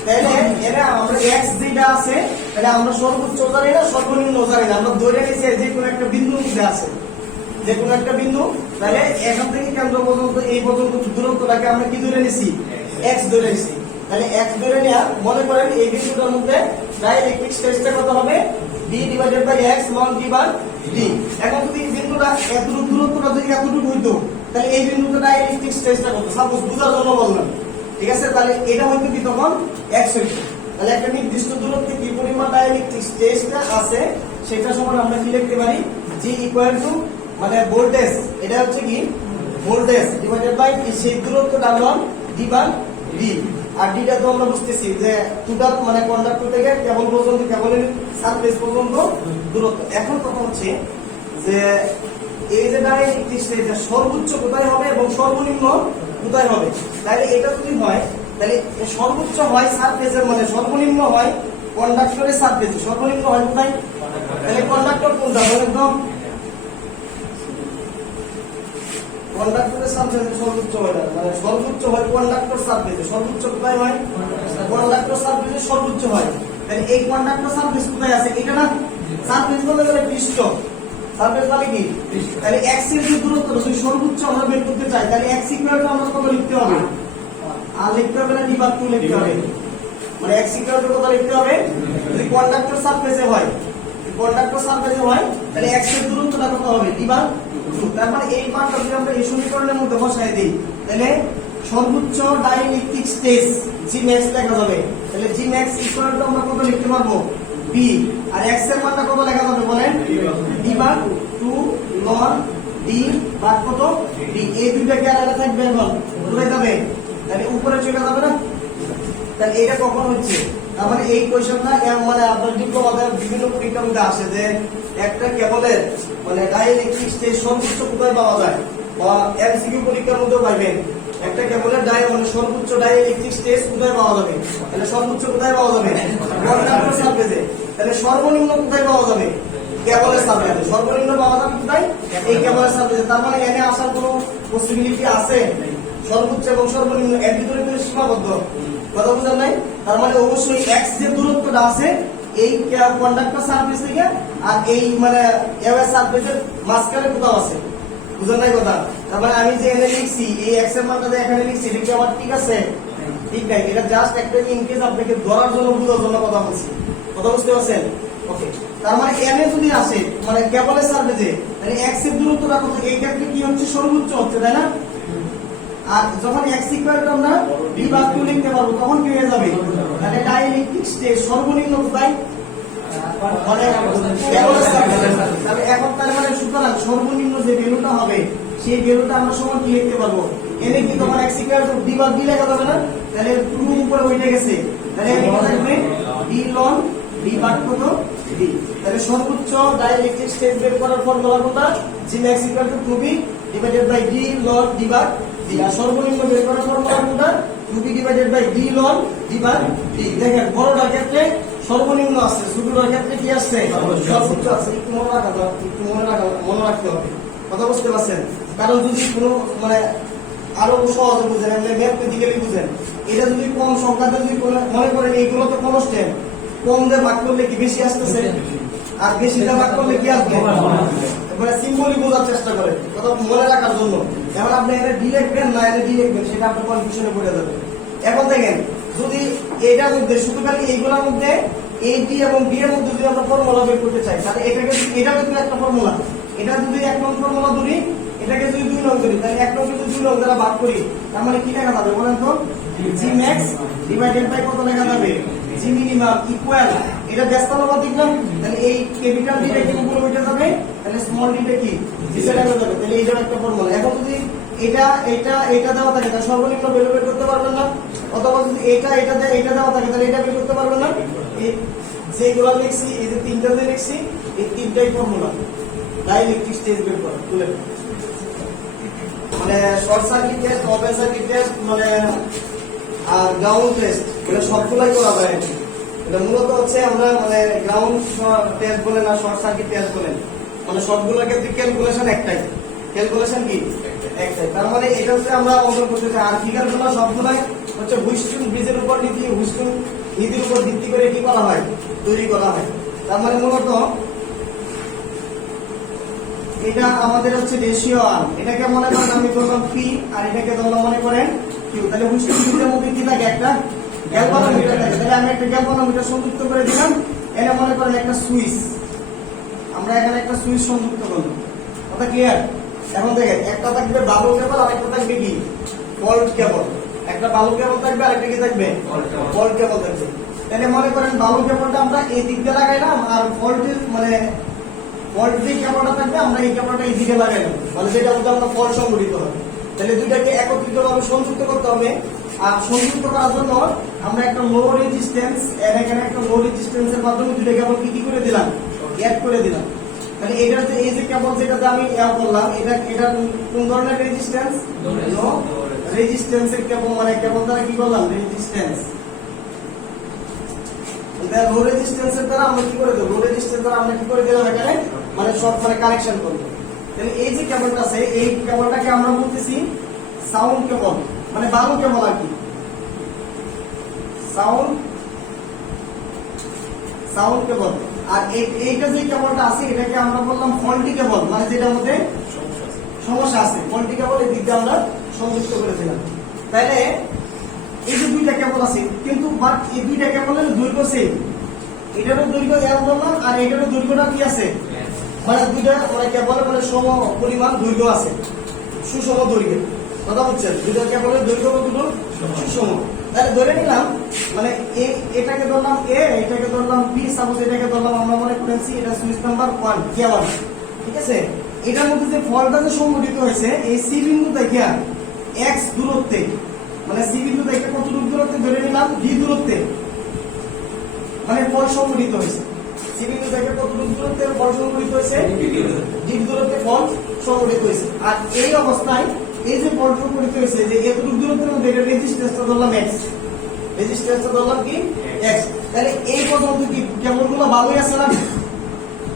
তাহলে এরা আমরা x যেটা আছে তাহলে আমরা সর্বোচ্চ জানি না, সর্বনিম্ন জানি না, আমরা ধরে নিয়েছি যে কোনো একটা বিন্দুর মধ্যে আছে, যে কোনো একটা বিন্দু। তাহলে এখান থেকে কেন্দ্র পর্যন্ত এই পর্যন্ত দূরত্বটাকে আমরা কি ধরে নিছি? x ধরে নিছি। তাহলে x ধরে নেওয়া, মনে করেন এই বিন্দুটার মধ্যে ডাইইলেকট্রিক স্ট্রেসটা কত হবে? d divided by x ln d by d। এখন যদি এই বিন্দুটা এতটুকু দূরত্বটা যদি এতটুকু হইতো, তাহলে এই বিন্দুটা ডাইইলেকট্রিক স্ট্রেসটা কত? সাপোজ বুঝার জন্য বললাম। ঠিক আছে? তাহলে এটা হয়তো কি তখন x হইতো। তাহলে একটা নির্দিষ্ট দূরত্বে কি পরিমাণ ডাইইলেকট্রিক স্ট্রেসটা আছে সেটা সমান আমরা কি লিখতে পারি? G ইকুয়াল টু মানে ভোল্টেজ, এটা হচ্ছে কি ভোল্টেজ ডিভাইডেড বাই সেই দূরত্বটা লন d বাই d। আর ডিটা তো আমরা বুঝতেছি যে টোটাল মানে কন্ডাক্টর থেকে কেবল পর্যন্ত, কেবলের সারফেস পর্যন্ত দূরত্ব। এখন কথা হচ্ছে যে এই যে ডাইইলেকট্রিক স্ট্রেসের সর্বোচ্চ কোথায় হবে এবং সর্বনিম্ন কোথায় হবে। তাহলে এটা যদি হয়, তাহলে সর্বোচ্চ হয় সারফেসের, মানে সর্বনিম্ন হয় কন্ডাক্টরের সারফেসে, সর্বনিম্ন হয় কোথায়? তাহলে কন্ডাক্টর কোনটা বলেন তো? কন্ডাক্টরের সারফেসে সর্বোচ্চ হয় না, মানে সর্বোচ্চ হয় কন্ডাক্টর সারফেসে। সর্বোচ্চ কোথায় হয়? কন্ডাক্টর সারফেসে সর্বোচ্চ হয়। তাহলে এই কন্ডাক্টর সারফেস কোথায় আছে? এটা না সারফেস বলতে গেলে পৃষ্ঠ, সারফেস মানে কি? তাহলে x এর যে দূরত্ব যদি সর্বোচ্চ আমরা বের করতে চাই, তাহলে x ইকুয়াল টু আমরা কত লিখতে হবে? আর লিখতে হবে না, d ভাগ 2 লিখতে হবে। মানে x ইকুয়াল টু কত লিখতে হবে? যদি কন্ডাক্টর সারফেসে হয়, কন্ডাক্টর সারফেসে হয় তাহলে x এর দূরত্বটা কত হবে d/2। তার মানে এই মানটা যদি আমরা এই সমীকরণের মধ্যে বসাই দিই তাহলে সর্বোচ্চ ডাইইলেকট্রিক স্টেজ Gmax লেখা যাবে। তাহলে Gmax ইকুয়াল টু আমরা কত লিখতে পারবো b, আর x এর মানটা কত লেখা যাবে বলেন d/2 ln d ভাগ কত d। এই দুইটা কি আলাদা থাকবে এখন দূরে যাবে, তাহলে উপরে চলে যাবে না। তাহলে এটা কখন হচ্ছে, তার মানে এই কোশ্চেনটা মানে আপনার ডিপ্লোমাতে বিভিন্ন পরীক্ষার মধ্যে আসে যে একটা কেবলের মানে ডাইইলেকট্রিক স্টেজ সর্বোচ্চ কোথায় পাওয়া যায়, বা এমসিকিউ পরীক্ষার মধ্যেও পাইবেন একটা কেবলের মানে সর্বোচ্চ ডাইইলেকট্রিক স্টেজ কোথায় পাওয়া যাবে। তাহলে সর্বোচ্চ কোথায় পাওয়া যাবে কন্ডাক্টর সারফেসে। তাহলে সর্বনিম্ন কোথায় পাওয়া যাবে কেবলের সারফেসে। সর্বনিম্ন পাওয়া যাবে কোথায় এই কেবলের সারফেসে। তার মানে এনে আসার কোনো পসিবিলিটি আছে সর্বোচ্চ এবং সর্বনিম্ন এর ভিতরে তো সীমাবদ্ধ, কথা বুঝলেন নাই। তার মানে অবশ্যই x যে দূরত্বটা আছে এই কন্ডাক্টর সারফেস থেকে আর এই মানে এওয়ার সারফেসের মাঝখানে কোথাও আছে, বুঝলেন নাই কথা। তার মানে আমি যে এখানে লিখছি এই x এর মানটা যে এখানে লিখছি এটা কি আমার ঠিক আছে, ঠিক নাই। এটা জাস্ট একটা ইনকেস আপনাকে ধরার জন্য বোঝার জন্য কথা বলছি, কথা বুঝতে পারছেন। ওকে, তার মানে এনে যদি আসে মানে কেবলের সারফেসে তাহলে x এর দূরত্বটা কত, এই ক্ষেত্রে কি হচ্ছে সর্বোচ্চ হচ্ছে, তাই না। আর যখন x ইকুয়াল টু আমরা d/2 লিখতে পারবো তখন কি হয়ে যাবে, তাহলে ডাইইলেকট্রিক স্টেজ সর্বনিম্ন কোথায় মানে কেবলের সারফেসে। তাহলে এখন তার মানে সুতরাং সর্বনিম্ন যে ভ্যালুটা হবে সেই ভ্যালুটা আমরা সমান কি লিখতে পারবো, এনে কি তখন x ইকুয়াল টু d/d লেখা যাবে না। তাহলে 2 উপরে উঠে গেছে, তাহলে এখানে কি থাকবে d ln d ভাগ কত d। তাহলে সর্বোচ্চ ডাইইলেকট্রিক স্টেজ বের করার ফর্মুলা কোনটা, Gmax equal to 2b divided by d ln d ভাগ d। আর সর্বনিম্ন বের করার ফর্মুলা কোনটা, 2b divided by d ln d ভাগ d। দেখেন বড়টার ক্ষেত্রে সর্বনিম্ন আছে, ছোটটার ক্ষেত্রে কি আসছে সর্বোচ্চ আছে। একটু মনে রাখতে হবে, কথা বুঝতে পারছেন। কারণ যদি কোনো মানে আরো সহজে বুঝেন, ম্যাথমেটিক্যালি বুঝেন, এটা যদি কম সংখ্যাতে যদি মনে করেন এইগুলো তো কনস্ট্যান্ট, কম দিয়ে ভাগ করলে কি বেশি আসতেছে, আর বেশি দিয়ে ভাগ করলে কি আসবে, মানে সিম্বলি বোঝার চেষ্টা করেন, কথা মনে রাখার জন্য। এখন আপনি এখানে ডি লিখবেন না এখানে ডি লিখবেন সেটা আপনার কনফিউশনে পড়ে যাবে। এখন দেখেন যদি এটার মধ্যে শুধু খালি এইগুলোর মধ্যে এই ডি এবং ডি এর মধ্যে যদি আমরা ফর্মুলা বের করতে চাই তাহলে এটাকে এটা কিন্তু একটা ফর্মুলা, এটা যদি 1 নং ফর্মুলা ধরি এটাকে যদি 2 নং ধরি তাহলে 1 নং যদি 2 নং দ্বারা ভাগ করি তার মানে কি লেখা যাবে বলেন তো, Gmax ডিভাইডেড বাই কত লেখা যাবে G minimum ইকুয়াল, এটা ব্যস্তানুপাতিক না। তাহলে এই ক্যাপিটাল ডি টা কি উপরে উঠে যাবে, তাহলে স্মল ডি টা কি নিচে নেমে যাবে। তাহলে এইটা একটা ফর্মুলা। এখন যদি এটা দেওয়া থাকে তাহলে সর্বনিম্ন ভ্যালু বের করতে পারবেন না, অথবা যদি এটা দেওয়া থাকে তাহলে এটা বের করতে পারবেন না। এই যেগুলো লিখছি এই যে তিনটা যে লিখছি এই তিনটাই ফর্মুলা ডাইইলেকট্রিক স্টেজ বের করা তুলে, মানে short circuit test, open circuit test, মানে আর গ্রাউন্ড টেস্ট, এটা সবগুলাই করা যায়। এটা মূলত হচ্ছে আমরা মানে গ্রাউন্ড টেস্ট বলেন না শর্ট সার্কিট টেস্ট বলেন, মানে সবগুলোর ক্ষেত্রে ক্যালকুলেশন একটাই, ক্যালকুলেশন কি একটাই। তার মানে এটা হচ্ছে আমরা অঙ্কন করতে চাই। আর ফিগারগুলো সবগুলাই হচ্ছে হুইস্টন ব্রিজের উপর হুইস্টন নীতির উপর ভিত্তি করে কি করা হয়, তৈরি করা হয়। তার মানে মূলত এটা আমাদের হচ্ছে রেশিও আর, এটাকে মনে করেন আমি ধরলাম পি আর এটাকে ধরলাম মনে করেন কিউ। তাহলে হুইস্টন ব্রিজের মধ্যে কি থাকে, একটা গ্যালভানোমিটার থাকে। তাহলে আমি একটা গ্যালভানোমিটার সংযুক্ত করে দিলাম, এটা মনে করেন একটা সুইচ, আমরা এখানে একটা সুইচ সংযুক্ত করলাম, কথা ক্লিয়ার। এখন দেখেন একটা থাকবে বাবল কেবল আর একটা থাকবে কি ভোল্ট কেবল, একটা বাবল কেবল থাকবে আর একটা কি থাকবে ভোল্ট কেবল থাকবে। তাহলে মনে করেন বাবল কেবলটা আমরা এই দিক দিয়ে লাগাইলাম আর ভোল্টেজ মানে ভোল্ট যে কেবলটা থাকবে আমরা এই কেবলটা এই দিকে লাগাইলাম, মানে যেটা মধ্যে আমরা ফল্ট সংঘটিত হবে। তাহলে দুইটাকে একত্রিতভাবে সংযুক্ত করতে হবে। আর সংযুক্ত করার জন্য আমরা একটা লো রেজিস্ট্যান্স এখানে একটা লো রেজিস্ট্যান্সের মাধ্যমে দুইটা কেবল কি করে দিলাম, অ্যাড করে দিলাম। তাহলে এটা যে এই যে কেবল যেটাতে আমি অ্যাড করলাম এটা কোন ধরনের রেজিস্ট্যান্স, লো রেজিস্ট্যান্সের কেবল, মানে কেবল দ্বারা কি করলাম রেজিস্ট্যান্স। এটা লো রেজিস্ট্যান্সের দ্বারা আমরা কি করে দেব, লো রেজিস্ট্যান্স দ্বারা আমরা কি করে দিলাম এখানে মানে শর্ট মানে কানেকশন করব। তাহলে এই যে কেবলটা আছে এই কেবলটাকে আমরা বলতেছি সাউন্ড কেবল, মানে বালু কেবল আর কি, সাউন্ড কেবল। আর এইটা যে কেবলটা আছে এটাকে আমরা বললাম ফল্টি কেবল, মানে যেটার মধ্যে সমস্যা আছে, ফল্টি কেবল এই দিক দিয়ে আমরা সংযুক্ত করে দিলাম। তাহলে এই যে দুইটা কেবল আছে কিন্তু বাট এই দুইটা কেবলের দৈর্ঘ্য সেম, এটারও দৈর্ঘ্য L বললাম আর এটারও দৈর্ঘ্যটা কি আছে, মানে দুইটা মানে কেবল মানে সম পরিমাণ দৈর্ঘ্য আছে, সুষম দৈর্ঘ্য। কথা বুঝছেন? দুইটা কেবলের দৈর্ঘ্য কতটুকু সুষম। তাহলে ধরে নিলাম মানে এটাকে ধরলাম A, এটাকে ধরলাম B, সাপোজ এটাকে ধরলাম আমরা মনে করেছি এটা সুইচ নাম্বার 1 K1, ঠিক আছে? এটার মধ্যে যে ফলটা যে সংঘটিত হয়েছে এই C বিন্দু থেকে x দূরত্বে, মানে C বিন্দু থেকে কতটুকু দূরত্বে ধরে নিলাম D দূরত্বে, মানে ফল সংঘটিত হয়েছে। C বিন্দু থেকে কতটুকু দূরত্বে ফল সংঘটিত হয়েছে, D দূরত্বে ফল সংঘটিত হয়েছে। আর এই অবস্থায় এই যে ফল সংঘটিত হয়েছে যে এতটুকু দূরত্বের মধ্যে এটা রেজিস্ট্যান্সটা ধরলাম x, রেজিস্ট্যান্সটা ধরলাম কি x। তাহলে এই পর্যন্ত কি কেবলগুলো ভালোই আছে না,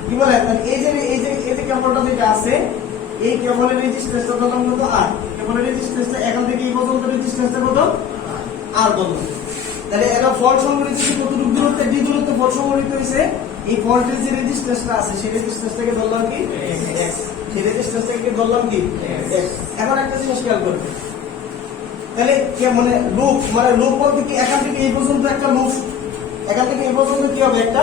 কি বলে? তাহলে এই যে কেবলটা যেটা আছে এই কেবলের রেজিস্ট্যান্সটা ধরলাম কত r, কেবলের রেজিস্ট্যান্সটা এখান থেকে এই পর্যন্ত রেজিস্ট্যান্সটা কত r বললাম। তাহলে এটা ফল সংঘটিত হয়েছে কতটুকু দূরত্বে, d দূরত্বে ফল সংঘটিত হয়েছে। এই ফলটের যে রেজিস্ট্যান্সটা আছে সেই রেজিস্ট্যান্সটাকে ধরলাম কি x, সেই রেজিস্ট্যান্সটাকে ধরলাম কি x। এখন একটা জিনিস খেয়াল করবে, তাহলে কে মানে লুপ, মানে লুপ বলতে কি এখান থেকে এই পর্যন্ত একটা লুপ, এখান থেকে এই পর্যন্ত কি হবে একটা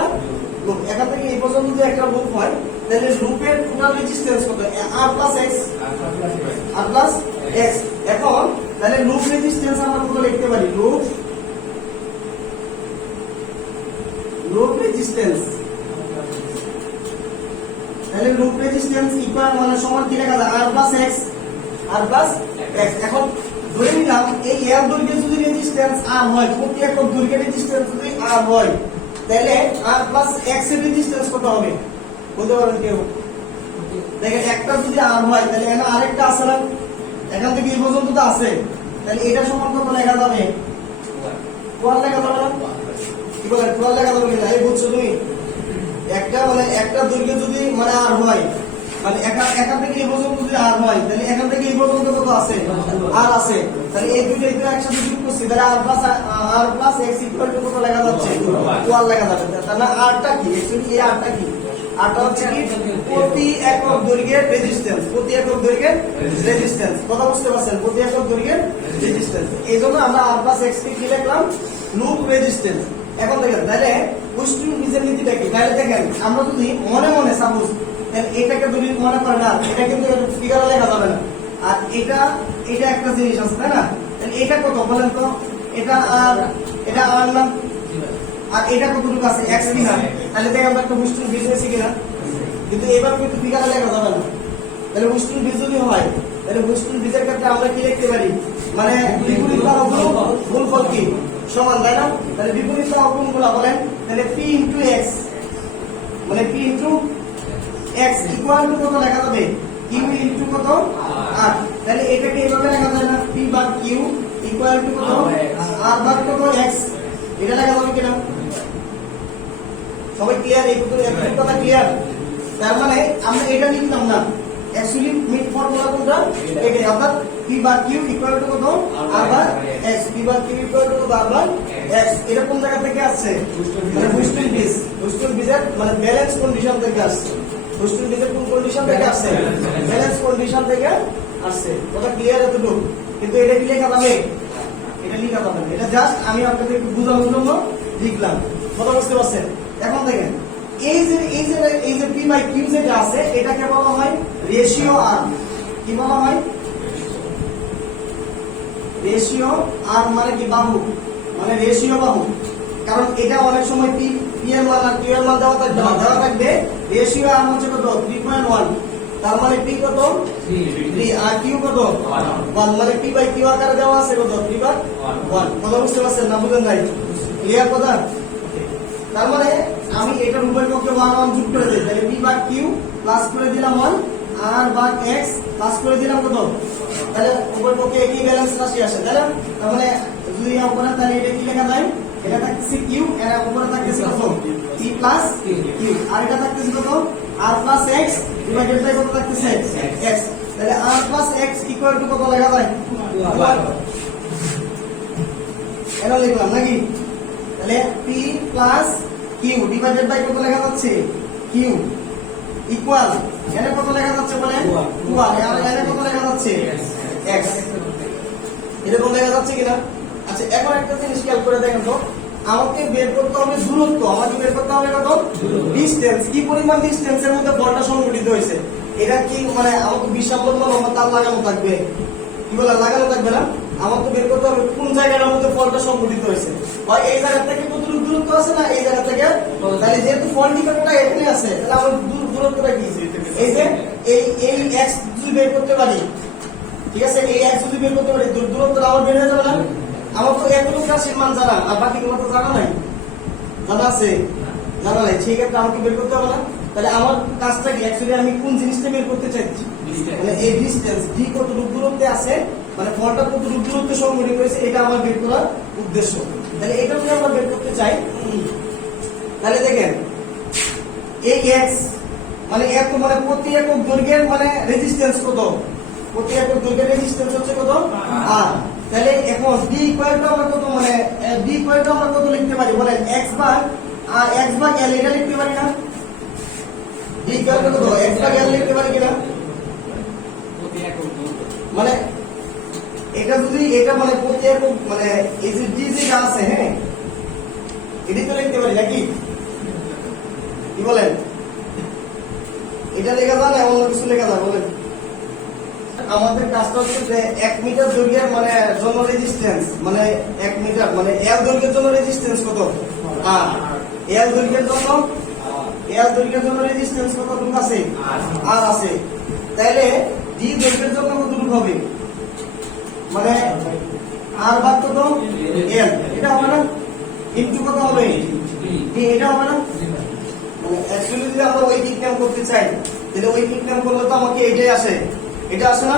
লুপ, এখান থেকে এই পর্যন্ত যদি একটা লুপ হয় তাহলে লুপের টোটাল রেজিস্ট্যান্স কত r plus x, r plus x। এখন তাহলে লুপ রেজিস্ট্যান্স আমরা কত লিখতে পারি, লুপ রেজিস্ট্যান্স, তাহলে লুপ রেজিস্ট্যান্স ইকুয়াল মানে সমান কি লেখা যায় r plus x, r plus x। এখন ধরে নিলাম এই L দৈর্ঘ্যের যদি রেজিস্ট্যান্স r হয়, প্রতি একক দৈর্ঘ্যের রেজিস্ট্যান্স যদি r হয় তাহলে r প্লাস x এর রেজিস্ট্যান্স কত হবে বলতে পারেন কেউ? দেখেন একটা যদি r হয় তাহলে এখানে আরেকটা আছে না, এখান থেকে এই পর্যন্ত তো আছে, তাহলে এটা সমান কত লেখা যাবে, 1 লেখা যাবে না, কি বলে 12 লেখা যাবে না? এই বুঝছো তুমি? একটা মানে একটা দৈর্ঘ্য যদি মানে r হয়, মানে এখান থেকে এই পর্যন্ত যদি r হয় তাহলে এখান থেকে এই পর্যন্ত কত আছে, r আছে। তাহলে এই দুটো একসাথে যোগ করছি তাহলে r plus x equal to কত লেখা যাচ্ছে, 12 লেখা যাবে। তাহলে r টা কি, एक्चुअली এই r টা কি, r টা হচ্ছে কি প্রতি একক দৈর্ঘ্যের রেজিস্ট্যান্স, প্রতি একক দৈর্ঘ্যের রেজিস্ট্যান্স। কথা বুঝতে পারছেন? প্রতি একক দৈর্ঘ্যের রেজিস্ট্যান্স। এইজন্য আমরা r প্লাস x কে কি লিখলাম, লুপ রেজিস্ট্যান্স। এখন দেখেন তাহলে উইস্টন ব্রিজের নীতিটা কি, তাহলে দেখেন আমরা যদি মনে মনে সাপোজ এটাকে যদি মনে করে না, এটা কিন্তু ফিগারে লেখা যাবে না, আর এটা একটা জিনিস আছে তাই না? তাহলে এটা কত বলেন তো, এটা আর না, আর এটা কতটুকু আছে x কিনা, তাহলে দেখেন আমরা একটা উইস্টন ব্রিজ হয়েছে কিনা, কিন্তু এবার কিন্তু ফিগারে লেখা যাবে না। তাহলে উইস্টন ব্রিজ যদি হয় তাহলে উইস্টন ব্রিজের ক্ষেত্রে আমরা কি লিখতে পারি, মানে বিপরীত বাহু গুণফল কি সমান, তাই না? তাহলে বিপরীত বাহু কোনগুলো বলেন, তাহলে p ইনটু x, মানে p into x equal to কত লেখা যাবে, q ইনটু কত r। তাহলে এটাকে এইভাবে লেখা যায় না, p ভাগ q ইকুয়াল টু কত r ভাগ কত x, এটা লেখা যাবে কিনা? সবাই ক্লিয়ার? এই কথা ক্লিয়ার? তার মানে আমরা এটা লিখতাম না, অ্যাকচুয়ালি মিড ফর্মুলা কোনটা, এটাই, অর্থাৎ p ভাগ q ইকুয়াল টু কত r ভাগ x, p ভাগ q ইকুয়াল টু কত r ভাগ x। এটা কোন জায়গা থেকে আসছে, মানে উইস্টন ব্রিজের মানে ব্যালেন্স কন্ডিশন থেকে আসছে। উইস্টন ব্রিজের কোন কন্ডিশন থেকে আসছে, ব্যালেন্স কন্ডিশন থেকে আসছে। কথা ক্লিয়ার এতটুকু? কিন্তু এটা কি লেখা যাবে, এটা লেখা যাবে না, এটা জাস্ট আমি আপনাদের একটু বোঝানোর জন্য লিখলাম। কথা বুঝতে পারছেন? এখন দেখেন এই যে p বাই q যেটা আছে এটাকে বলা হয় রেশিও r। কি বলা হয়, রেশিও r, মানে কি বাহু, মানে রেশিও বাহু। কারণ এটা অনেক সময় p এর মান আর q এর মান দেওয়া থাকবে, রেশিও r হচ্ছে কত 3.1, তার মানে p কত 3 আর q কত 1, মানে p বাই q আকারে দেওয়া আছে কত 3/1। কথা বুঝতে পারছেন না বুঝেন নাই? ক্লিয়ার কথা? তার মানে আমি এটা উভয় পক্ষে 1 যোগ করে দিই, তাহলে p ভাগ q প্লাস করে দিলাম 1, r ভাগ x প্লাস করে দিলাম কত, তাহলে উভয় পক্ষে একই ব্যালেন্স রাশি আসে, তাই না? তার মানে যদি উপরে তাহলে এটা কি লেখা যায়, এটা থাকতেছে q, এর উপরে থাকতেছে কত p প্লাস q, আর এটা থাকতেছে কত r plus x divided by কত থাকতেছে x। তাহলে r plus x equal to কত লেখা যায়, 1। এটা লিখলাম নাকি? তাহলে p plus q divided by কত লেখা যাচ্ছে, q ইকুয়াল এখানে কত লেখা যাচ্ছে বলেন, 1, আর এখানে কত লেখা যাচ্ছে x। এরকম লেখা যাচ্ছে কিনা? আচ্ছা এখন একটা জিনিস খেয়াল করে দেখেন তো, আমাকে বের করতে হবে দূরত্ব, আমাকে বের করতে হবে কত ডিসটেন্স, কি পরিমাণ ডিসটেন্সের মধ্যে বলটা সংঘটিত হয়েছে। এটা কি মানে আমাকে বিশাল লম্বা তার লাগানো থাকবে, কি বলে লাগানো থাকবে না, আমার তো বের করতে হবে কোন জায়গাটার মধ্যে ফলটা সংঘটিত হয়েছে, হয় এই জায়গা থেকে কতটুকু দূরত্ব আছে না এই জায়গা থেকে, তাহলে যেহেতু ফল টিকাটা এখানে আছে তাহলে আমার দূরত্বটা কি, এই যে এই x যদি বের করতে পারি, ঠিক আছে, এই x যদি বের করতে পারি দূরত্বটা আমার বের হয়ে যাবে না। আমার তো এতটুকু রাশির মান জানা, আর বাকিগুলো তো জানা নাই, জানা আছে জানা নাই, সেই ক্ষেত্রে আমাকে বের করতে হবে না। তাহলে আমার কাজটা কি, অ্যাকচুয়ালি আমি কোন জিনিসটা বের করতে চাইছি, মানে এই ডিসটেন্স d কতটুকু দূরত্বে আছে, মানে ফলটা কতটুকু দূরত্বে সংঘটিত হয়েছে, এটা আমার বের করার উদ্দেশ্য। তাহলে এটা যদি আমরা বের করতে চাই, তাহলে দেখেন এই x মানে এত মানে প্রতি একক দৈর্ঘ্যের মানে রেজিস্ট্যান্স কত, প্রতি একক দৈর্ঘ্যের রেজিস্ট্যান্স হচ্ছে কত r। তাহলে এখন d ইকুয়াল টু আমরা কত, মানে d ইকুয়াল টু আমরা কত লিখতে পারি বলেন, x ভাগ l এটা লিখতে পারি না, d ইকুয়াল টু কত x ভাগ l লিখতে পারি কিনা, মানে এটা যদি এটা মানে প্রতি একক মানে এই যে d যেটা আছে, হ্যাঁ এটাই তো লিখতে পারি নাকি, কি বলেন, এটা লেখা যায় না অন্য কিছু লেখা যায় বলেন। আমাদের কাজটা হচ্ছে যে 1 মিটার দৈর্ঘ্যের মানে জন্য রেজিস্ট্যান্স, মানে 1 মিটার মানে l দৈর্ঘ্যের জন্য রেজিস্ট্যান্স কত r, l দৈর্ঘ্যের জন্য রেজিস্ট্যান্স কতটুকু আছে r আছে। তাহলে d দৈর্ঘ্যের জন্য কতটুকু হবে, মানে r ভাগ কত l, এটা হবে না, ইনটু কত হবে d, এটা হবে না। মানে অ্যাকচুয়ালি যদি আমরা ওই বিজ্ঞান করতে চাই তাহলে ওই বিজ্ঞান করলে তো আমাকে এটাই আসে, এটা আসে না,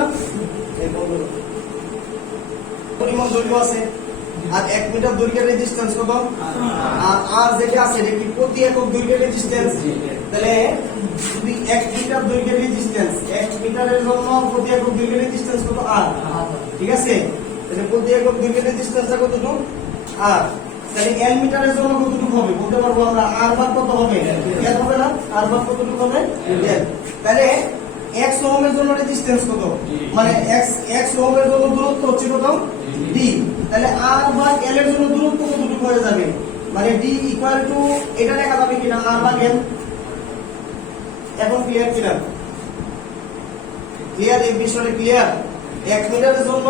পরিমাণ দৈর্ঘ্য আছে আর 1 মিটার দৈর্ঘ্যের রেজিস্ট্যান্স কত, আর r যেটা আছে এটা কি প্রতি একক দৈর্ঘ্যের রেজিস্ট্যান্স। তাহলে যদি 1 মিটার দৈর্ঘ্যের রেজিস্ট্যান্স, 1 মিটারের জন্য প্রতি একক দৈর্ঘ্যের রেজিস্ট্যান্স কত r, ঠিক আছে, তাহলে প্রতি একক দৈর্ঘ্যের রেজিস্ট্যান্সটা কতটুকু r। তাহলে l মিটারের জন্য কতটুকু হবে বলতে পারবো আমরা, r ভাগ কত হবে l হবে না, r ভাগ কতটুকু হবে l। তাহলে x ওহমের জন্য রেজিস্ট্যান্স কত, মানে x ওহমের জন্য দূরত্ব হচ্ছে কত d, তাহলে r ভাগ l এর জন্য দূরত্ব কতটুকু হয়ে যাবে, মানে d ইকুয়াল টু এটা লেখা যাবে কিনা r ভাগ l। এখন ক্লিয়ার কিনা, ক্লিয়ার, এই বিষয়টা ক্লিয়ার। 1 মিটারের জন্য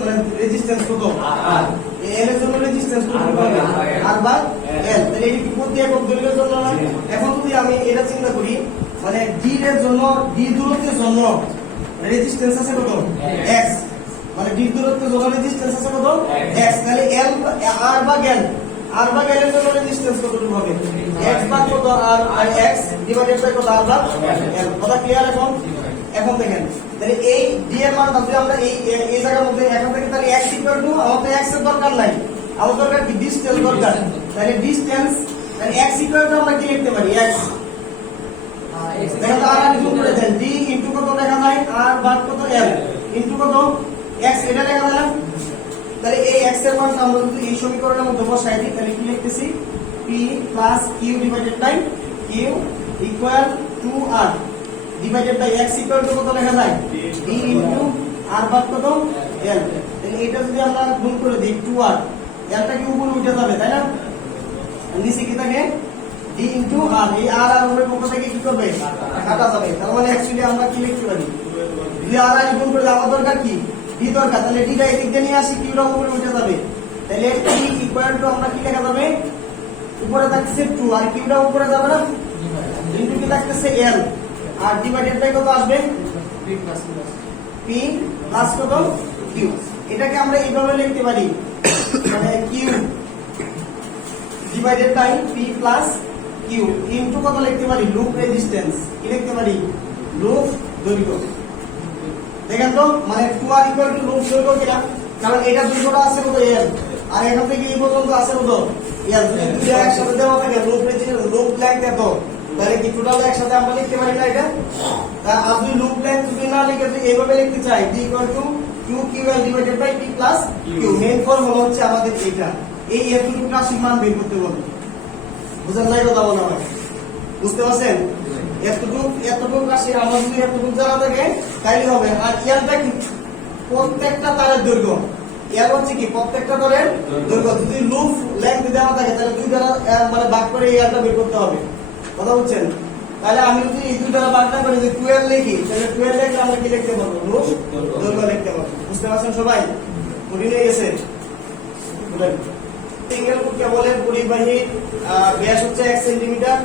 মানে রেজিস্ট্যান্স কত r, l এর জন্য রেজিস্ট্যান্স কত হবে r ভাগ l, তাহলে এটা কি প্রতি একক দৈর্ঘ্যের জন্য না। এখন যদি আমি এটা চিন্তা করি, মানে d এর জন্য d দূরত্বের জন্য রেজিস্ট্যান্স আছে কত x, মানে d দূরত্বের জন্য রেজিস্ট্যান্স আছে কত x, তাহলে l r ভাগ l এর জন্য রেজিস্ট্যান্স কতটুকু হবে x ভাগ কত r আর x ডিভাইডেড বাই কত r ভাগ l। কথা ক্লিয়ার এখন। এখন দেখেন তাহলে এই d এর মানটা যদি আমরা এই জায়গার মধ্যে এখান থেকে, তাহলে x ইকুয়াল টু আমাদের x এর দরকার নাই, আমাদের দরকার কি ডিসটেন্স দরকার, তাহলে ডিসটেন্স, তাহলে x ইকুয়াল টু আমরা কি লিখতে পারি x, দেখেন আর গুণ করে দেন d ইনটু কত লেখা যায় r ভাগ কত l ইনটু কত x, এটা লেখা যায় না। তাহলে এই x এর মান আমরা যদি এই সমীকরণের মধ্যে বসাই দিই তাহলে কি লিখতেছি p plus q divided by q equal to r divided by x equal to কত লেখা যায় d ইনটু r ভাগ কত l। তাহলে এটা যদি আমরা গুণ করে দিই 2r, lটা কি উপরে উঠে যাবে তাই না, নিচে কি থাকে d ইনটু r, এই r আর উপরে পক্ষ থেকে কি করবে কাটা যাবে। তার মানে অ্যাকচুয়ালি আমরা কি লিখতে পারি, যদি r আর গুণ করে আমার দরকার কি d দরকার, তাহলে d টা এদিক দিয়ে নিয়ে আসি, q টা উপরে উঠে যাবে, তাহলে d ইকুয়াল টু আমরা কি লেখা যাবে, উপরে থাকছে 2 আর q টা উপরে যাবে না, ইনটু কি থাকতেছে l আর ডিভাইডেড বাই কত আসবে p প্লাস কত q। এটাকে আমরা এইভাবে লিখতে পারি, মানে q divided by p plus q into কত লিখতে পারি লুপ রেজিস্ট্যান্স, কি লিখতে পারি লুপ দৈর্ঘ্য। দেখেন তো মানে 2r ইকুয়াল টু লুপ দৈর্ঘ্য কিনা, কারণ এটা দৈর্ঘ্যটা আছে কত l আর এখান থেকে এই পর্যন্ত আছে কত l, যদি দুটো একসাথে দেওয়া থাকে লুপ রেজিস্ট্যান্স লুপ লেন্থ এত, তাহলে কি টোটাল একসাথে আমরা লিখতে পারি না এটা। আপনি লুপ লেন্থ যদি না লিখে যদি এইভাবে লিখতে চাই d equal to qql divided by p plus q, main formula হচ্ছে আমাদের এটা, এই এতটুকু রাশির মান বের করতে বলবো। বুঝার যায় কথা বলা হয়, বুঝতে পারছেন, এতটুকু রাশি আমার যদি এতটুকু জানা থাকে তাইলে হবে। আর ইয়ারটা কি প্রত্যেকটা তারের দৈর্ঘ্য, এল হচ্ছে কি প্রত্যেকটা দলের দৈর্ঘ্য। যদি লুপ লেন্থ দেওয়া থাকে তাহলে দুই দ্বারা মানে ভাগ করে এই এলটা বের করতে হবে। কথা বুঝছেন? তাহলে আমি যদি এই দুই দ্বারা ভাগ না করি যদি 12 লিখি তাহলে 12 লিখলে আমরা কি লিখতে পারবো? লুপ দৈর্ঘ্য লিখতে পারবো। বুঝতে পারছেন সবাই? কঠিন হয়ে গেছে? সিঙ্গেল ফুটকে বলে পরিবাহী ব্যাস হচ্ছে 1 সেন্টিমিটার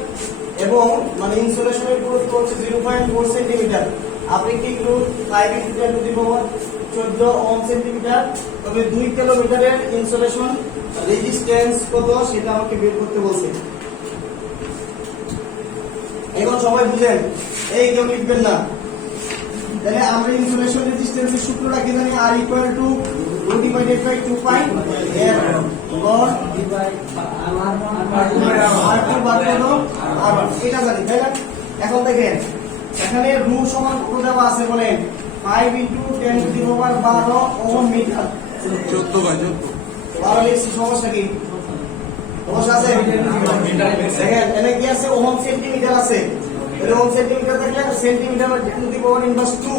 এবং মানে ইনসুলেশনের পুরুত্ব হচ্ছে 0.4 সেন্টিমিটার। আপেক্ষিক রুট 5 × 10⁻14 ওহম সেন্টিমিটার। তবে 2 কিলোমিটারের ইনসুলেশন রেজিস্ট্যান্স কত সেটা আমাকে বের করতে বলছে। এখন সবাই বুঝেন, এই কেউ লিখবেন না। তাহলে আমরা ইনসুলেশন রেজিস্ট্যান্সের সূত্রটা কি জানি? R = ρ / 2 পাই R লগ R2 ভাগ হলো R1 এটা জানি, তাই না? এখন দেখেন এখানে রু সমান কত দেওয়া আছে বলেন? 5 × 10⁻12 ওহম মিটার। 12 লিখছি, সমস্যা কি? সমস্যা আছে? দেখেন এখানে কি আছে? ওহম সেন্টিমিটার আছে। তাহলে ওহম সেন্টিমিটার থাকলে সেন্টিমিটার × 10⁻2,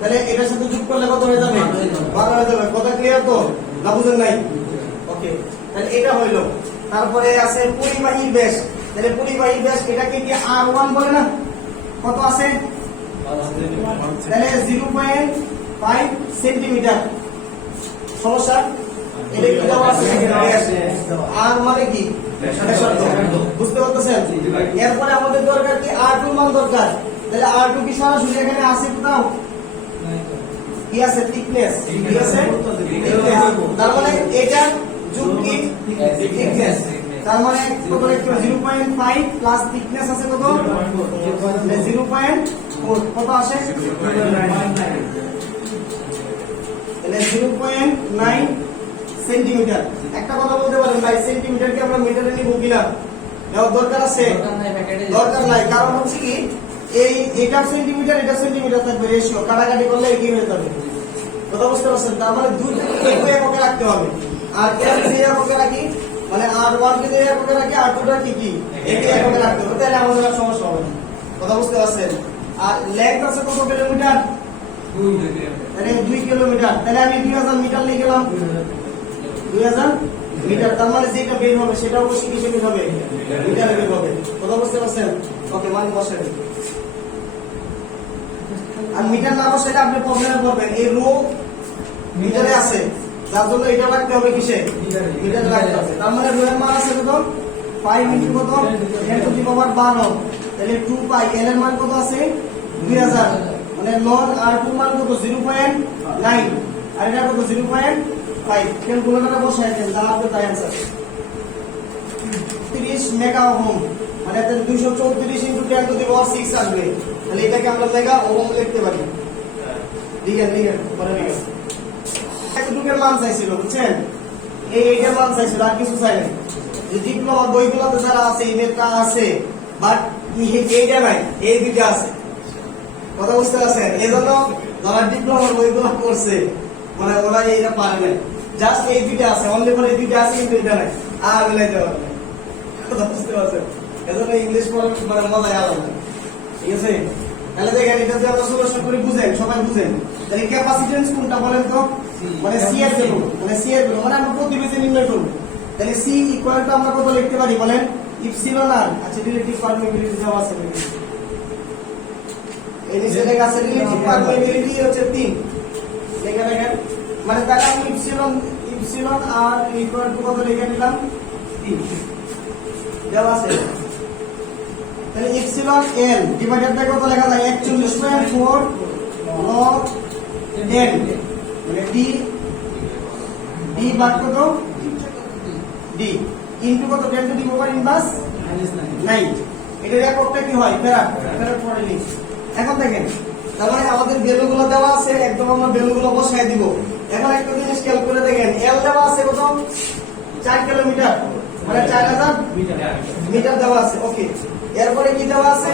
তাহলে এটার সাথে যোগ করলে কত হয়ে যাবে? 12 হয়ে যাবে। কথা ক্লিয়ার তো? না বুঝেন নাই? ওকে, তাহলে এটা হইলো। তারপরে আছে পরিবাহীর ব্যাস। তাহলে পরিবাহীর ব্যাস এটাকে কি R1 বলে না? কত আছে? তাহলে 0.5 সেন্টিমিটার। সমস্যা? এটা কি দেওয়া আছে? আর মানে কি? ব্যাসার্ধ। বুঝতে পারতেছেন? এরপরে আমাদের দরকার কি? R2 মান দরকার। তাহলে R2 কি সরাসরি এখানে আছে কোথাও? কি আছে? থিকনেস। কি আছে? থিকনেস। তার মানে এটা যোগ কি? থিকনেস। তার মানে কত লিখতে হবে? 0.5 প্লাস থিকনেস আছে কত? 0.4 কত আসে? তাহলে 0.9 সেন্টিমিটার। একটা কথা বলতে পারেন ভাই, সেন্টিমিটারকে আমরা মিটারে নিব কিনা? নেওয়ার দরকার আছে? দরকার নাই। কারণ হচ্ছে কি এই এটা সেন্টিমিটার এটা সেন্টিমিটার থাকবে, রেশিও কাটাকাটি করলে কি হয়ে যাবে? কথা বুঝতে পারছেন? তার মানে দুইটা এককে রাখতে হবে। আর কেন যে এককে রাখি মানে R1 কে যে এককে রাখি R2 টা কি একই এককে রাখতে হবে, তাহলে আমাদের আর সমস্যা হবে না। কথা বুঝতে পারছেন? আর লেন্থ আছে কত কিলোমিটার? 2 তাহলে 2 কিলোমিটার। তাহলে আমি 2000 মিটার লিখলাম। 2000 মিটার। তার মানে যেটা বের হবে সেটা অবশ্যই কিসে বের হবে? মিটারে বের হবে। কথা বুঝতে পারছেন? ওকে, মানে বসেন। আর মিটার না বসে আপনি প্রবলেমে পড়বেন। এই রো মিটারে আছে, যার জন্য এটা রাখতে হবে কিসে? মিটারে রাখতে হবে। তার মানে রো এর মান আছে কত? 5 × কত? 10⁻12। তাহলে 2 পাই। এল এর মান কত আছে? 2000। মানে লগ R2 মান কত? 0.9 আর এটা কত? 0.5। ক্যালকুলেটরে বসায় দেন, যা হবে তাই आंसर। 30 মেগা ওহম মানে 234 × 10⁻6 আসবে। তাহলে এটাকে আমরা মেগা ওহম লিখতে পারি। লিখেন পরে লিখেন। এতটুকুর মান চাইছিল, বুঝছেন? এইটার মান চাইছিল, আর কিছু চাই না। যে ডিপ্লোমা বইগুলোতে যারা আছে ইমেলটা আছে, বাট এইটা নাই, এই দুইটা আছে। কথা বুঝতে পারছেন? এজন্য যারা ডিপ্লোমার বইগুলো করছে মানে ওরা এইটা পারে না। জাস্ট এই দুইটা আছে, অনলি ফর এই দুইটা আছে, কিন্তু এটা নাই। আর মিলাইতে পারবে না। কথা বুঝতে পারছেন? এজন্য ইংলিশ পড়ার মানে মজাই আলাদা। ঠিক আছে? তাহলে দেখেন এটা যে আমরা সলিউশন করে বুঝেন, সবাই বুঝেন। তাহলে ক্যাপাসিট্যান্স কোনটা বলেন তো? মানে সি এর ভ্যালু, মানে আমরা প্রতিবেশী নির্ণয় করব। তাহলে সি ইকুয়াল টু আমরা কত লিখতে পারি বলেন? ইপসিলন আর আচ্ছা রিলেটিভ পারমিয়াবিলিটি দেওয়া আছে। এই নিচে লেখা আছে রিলেটিভ পারমিয়াবিলিটি হচ্ছে 3। লেখা দেখেন মানে তাহলে আমি ইপসিলন আর ইকুয়াল টু কত লিখে নিলাম? 3 দেওয়া আছে। তাহলে ইপসিলন এল ডিভাইডেড বাই কত লেখা যায়? 41.4 লগ n মানে d ভাগ কত? d ইনটু কত? 10⁻9। এটার এককটা কি হয়? ফেরাড পড়ে লিখ। এখন দেখেন তার মানে আমাদের ভ্যালুগুলো দেওয়া আছে, একদম আমরা ভ্যালুগুলো বসায় দিব। এখন একটা জিনিস খেয়াল করে দেখেন, এল দেওয়া আছে কত? 4 কিলোমিটার মানে 4000 মিটার দেওয়া আছে। ওকে, এরপরে কি দেওয়া আছে?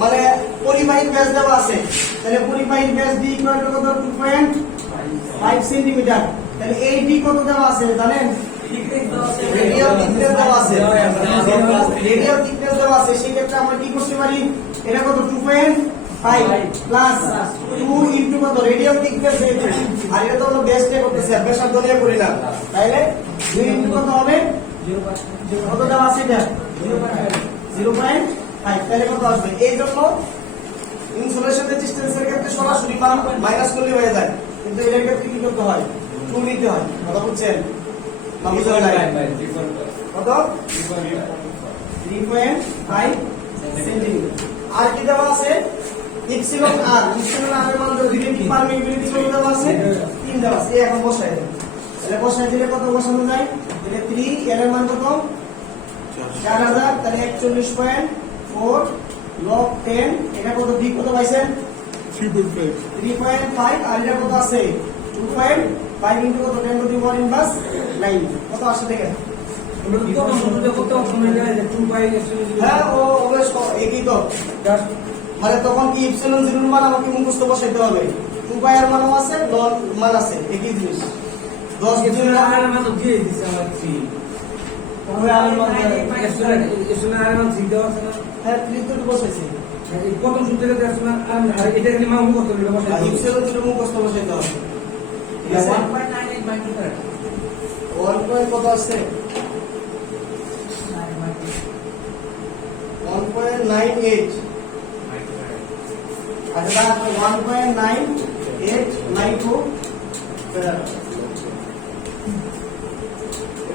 মানে পরিবাহীর ব্যাস দেওয়া আছে। তাহলে পরিবাহীর ব্যাস d ইকুয়াল টু কত? 2.5 সেন্টিমিটার। তাহলে এই d কত দেওয়া আছে জানেন? রেডিয়াল থিকনেস দেওয়া আছে। রেডিয়াল থিকনেস দেওয়া আছে। সেই ক্ষেত্রে আমরা কি করতে পারি? এটা কত? 2.5 5 প্লাস 2 ইনটু কত রেডিয়াল থিকনেস যেহেতু আর এটা তো আমরা বেস দিয়ে করতেছি আর ব্যাসার্ধ দিয়ে করি না তাইলে 2 ইনটু কত হবে কত দেওয়া আছে এটা 0.5 তাহলে কত আসবে এই জন্য ইনসুলেশন রেজিস্ট্যান্সের ক্ষেত্রে সরাসরি মান মাইনাস করলে হয়ে যায় কিন্তু এর ক্ষেত্রে কি করতে হয় 2 নিতে হয় কথা বুঝছেন না বুঝলেন না কত 3.5 সেন্টিমিটার আর কি দেওয়া আছে ইপসিলন আর এর মান যদি পারমিটিভিটি কত দেওয়া আছে 3 দেওয়া আছে এই এখন বসাই দেন তাহলে বসাই দিলে কত বসানো যায় তাহলে 3 এর মান কত 4000 তাহলে 41.4 log 10 এটা কত d কত পাইছেন 3.5 আর এটা কত আছে 2.5 ইনটু কত 10 টু দি পাওয়ার ইনভার্স 9 কত আসে দেখেন হ্যাঁ ও অবশ্য একই তো মানে তখন কি ইপসিলন জিরোর মান আমাকে মুখস্থ বসাইতে হবে 2 পাই এর মানও আছে লন মান আছে একই জিনিস 10 ইপসিলন এর মান দিয়ে দিছে আমার 3 তবে আর মান ইপসিলন এর মান 3 দেওয়া আছে না হ্যাঁ 3 তো বসাইছি এই প্রথম সূত্রে দেওয়া আছে না আর এটা খালি মান মুখস্থ করে বসাইতে ইপসিলন জিরো মুখস্থ বসাইতে হবে 1.98 বাই 1 কত আছে 1.98 আচ্ছা 1.98 মাইক্রো ফ্যারাড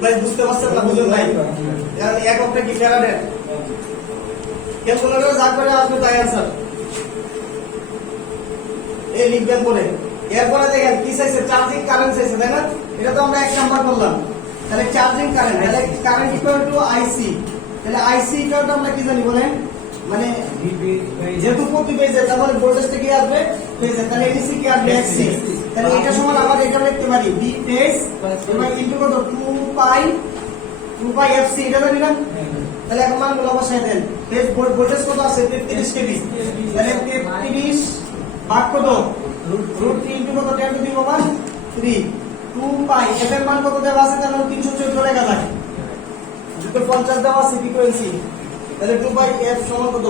ভাই বুঝতে পারছেন না বুঝুন ভাই মানে এককটা কি ফ্যারাডে ক্যালকুলেটর যা করে আসবে তাই आंसर এই লিখবেন পরে এরপরে দেখেন কি চাইছে চার্জিং কারেন্ট চাইছে তাই না এটা তো আমরা এক নাম্বার করলাম তাহলে চার্জিং কারেন্ট তাহলে কারেন্ট ইকুয়াল টু আইসি তাহলে আইসি ইকুয়াল টু আমরা কি জানি বলেন মানে যেহেতু প্রতি পেজে তার মানে ভোল্টেজটা কি আসবে পেজে তাহলে এডিসি কি আসবে এক্সি তাহলে এটা সমান আমরা এটা লিখতে পারি বি পেজ এবার ইনটু কত 2 পাই এফসি এটা জানি না তাহলে এখন মানগুলো বসাই দেন পেজ ভোল্টেজ কত আছে 33 কেভি তাহলে 33 ভাগ কত √3 ইনটু কত 10 to the power 3 2 pi F এর মান কত দেওয়া আছে তাহলে 314 লেখা যায় যেহেতু 50 দেওয়া আছে ফ্রিকোয়েন্সি তাহলে 2 বাই f সমান কত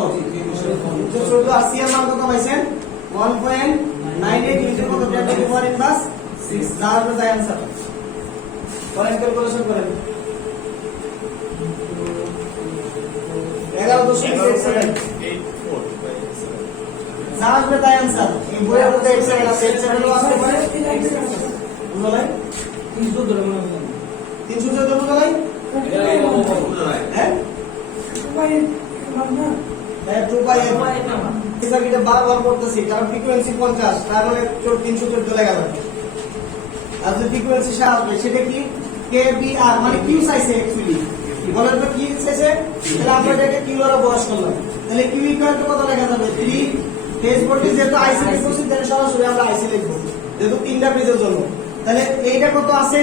314 আর c এর মান কত পাইছেন 1.98 ইনটু কত 10 টু দি পাওয়ার ইনভার্স 6 যা হবে তাই आंसर করেন ক্যালকুলেশন করেন 11.87 যা হবে তাই आंसर এই বইয়ের মধ্যে x এর আছে x এর আসতে পারে বুঝলো ভাই 314 মনে হয় 314 বুঝলো ভাই হ্যাঁ 2 বাই এটা বারবার করতেছি কারণ ফ্রিকোয়েন্সি 50 তার মানে 314 লেখা যাবে আর যদি ফ্রিকোয়েন্সি আসবে সেটা কি কেবিআর মানে কিউ চাইছে অ্যাকচুয়ালি বলেন তো কি চাইছে তাহলে আমরা এটাকে কিউ দ্বারা বয়স করলাম তাহলে কিউ ইকুয়াল টু কত লেখা যাবে 3 ফেজ ভোল্টেজ যেহেতু আইসি লিখছি তাহলে সরাসরি আমরা আইসি লিখব যেহেতু তিনটা পেজের জন্য তাহলে এইটা কত আছে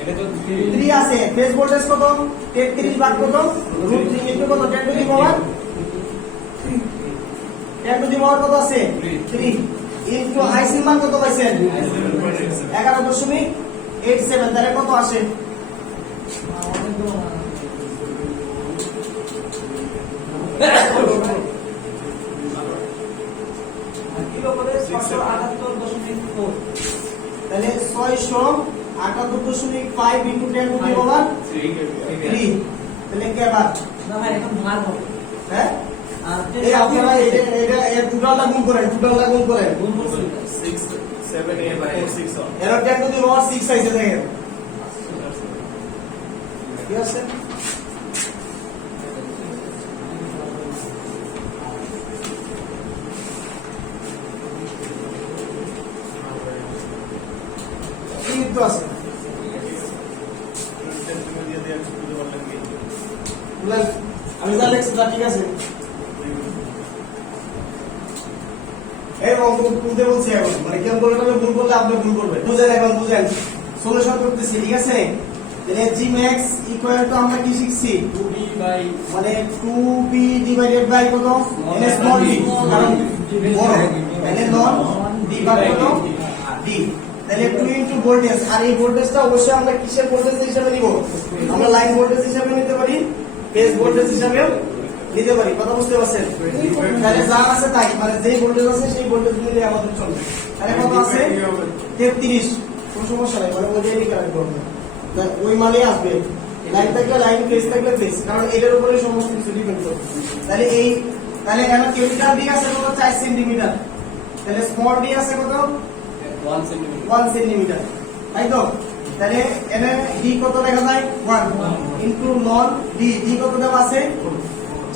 এটা তো 3 আছে ফেজ ভোল্টেজ কত 33 ভাগ কত √3 ইনটু কত 10 to the power 10 to the পাওয়ার কত আছে 3 ইনটু আইসি মান কত পাইছেন 11.87 তাহলে কত আসে কিলো করে 678.4 তাহলে 678.5 ইনটু 10 টু দি পাওয়ার 3 তাহলে কি আবার না ভাই এখন ভাগ হবে হ্যাঁ এই আপনারা এটা এর টোটালটা গুণ করেন গুণ করছেন 6 7 8 বাই 6 এর 10 টু দি পাওয়ার 6 আইছে দেখেন কি আছে তো আছে আমি যা লিখছি তা ঠিক আছে এই অঙ্ক তুলতে বলছি এখন মানে কেমন করে ভুল করলে আপনি ভুল করবেন বুঝেন এখন বুঝেন সলিউশন করতেছি ঠিক আছে তাহলে g max ইকুয়াল টু আমরা কি শিখছি 2b বাই মানে 2b ডিভাইডেড বাই কত n স্মল d কারণ বড় তাহলে নন d বাই কত d তাহলে 2 ইনটু ভোল্টেজ আর এই ভোল্টেজটা অবশ্যই আমরা কিসের ভোল্টেজ হিসেবে নিব আমরা লাইন ভোল্টেজ হিসেবে নিতে পারি ফেজ ভোল্টেজ হিসেবেও নিতে পারি। কথা বুঝতে পারছেন? তাহলে যা আছে তাই, মানে যেই ভোল্টেজ আছে সেই ভোল্টেজ মিলে আমাদের চলবে। তাহলে কত আছে? 33। কোন সমস্যা নাই, মানে ওই দিকে কানেক্ট করবে, ওই মানেই আসবে। লাইন থাকলে লাইন, ফেজ থাকলে ফেজ, কারণ এটার উপরে সমস্ত কিছু ডিপেন্ড করে। তাহলে তাহলে এখানে ক্যাপিটাল ডি আছে কত? 4 সেন্টিমিটার। তাহলে স্মল ডি আছে কত? 1 সেন্টিমিটার, তাই তো? তাহলে এখানে ডি কত লেখা যায়? 1 ইনটু লন ডি। ডি কত দেওয়া আছে?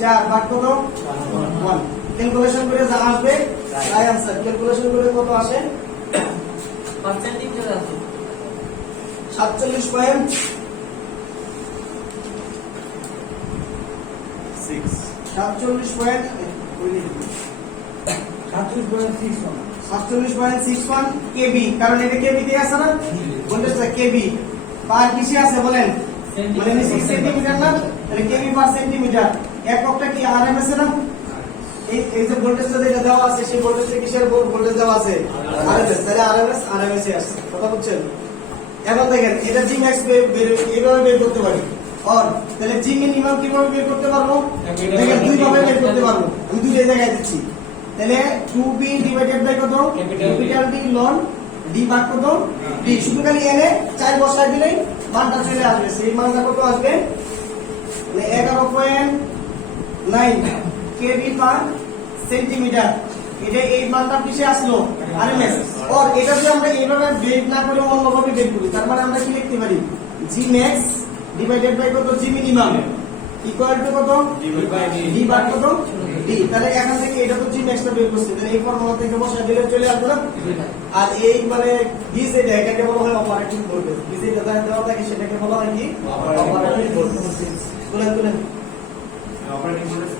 4 ভাগ কত? 1। ক্যালকুলেশন করে যা আসবে তাই आंसर। ক্যালকুলেশন করে কত আসে? পার্সেন্টেজ চলে আসে 47 পয়েন্ট 6 47.61 কেবি, কারণ এটা কেবি তে আছে না, ভোল্টেজটা কেবি পার কিসে আছে বলেন? মানে নিচে সেন্টিমিটার না, তাহলে কেবি পার সেন্টিমিটার। এককটা কি আরএমএস না? এই যে ভোল্টেজটা যেটা দেওয়া আছে সেই ভোল্টেজটা কিসের ভোল্টেজ দেওয়া আছে? আরএমএস। তাহলে আরএমএস এ আছে। কথা বুঝছেন? এখন দেখেন এটা জি ম্যাক্স এইভাবে বের করতে পারি। আর তাহলে জি মিনিমাম কিভাবে বের করতে পারবো? দেখেন দুই ভাবে বের করতে পারবো, আমি দুইটা জায়গায় দিচ্ছি। তাহলে 2b ডিভাইডেড বাই কত? ক্যাপিটাল ডি লন ডি ভাগ কত? ডি। শুধু খালি এনে 4 বসায় দিলেই মানটা চলে আসবে। সেই মানটা কত আসবে? মানে 11.9 কেবি পার সেন্টিমিটার। এটা এই মানটা কিসে আসলো? আরএমএস। আর এটা যদি আমরা এইভাবে বের না করে অন্যভাবে বের করি, তার মানে আমরা কি লিখতে পারি? জি ম্যাক্স ডিভাইডেড বাই কত? জি মিনিমাম ইকুয়াল টু কত? ডি ভাগ কত? ডি। তাহলে এখান থেকে এটা তো জি ম্যাক্সটা বের করছি, তাহলে এই ফর্মুলা থেকে বসায় দিলে চলে আসবে না? আর এই মানে বি যেটা এটাকে বলা হয় অপারেটিং ভোল্টেজ। বি যেটা দেওয়া থাকে সেটাকে বলা হয় কি? Operating voltage. তুলেন অপারেটিং ভোল্টেজ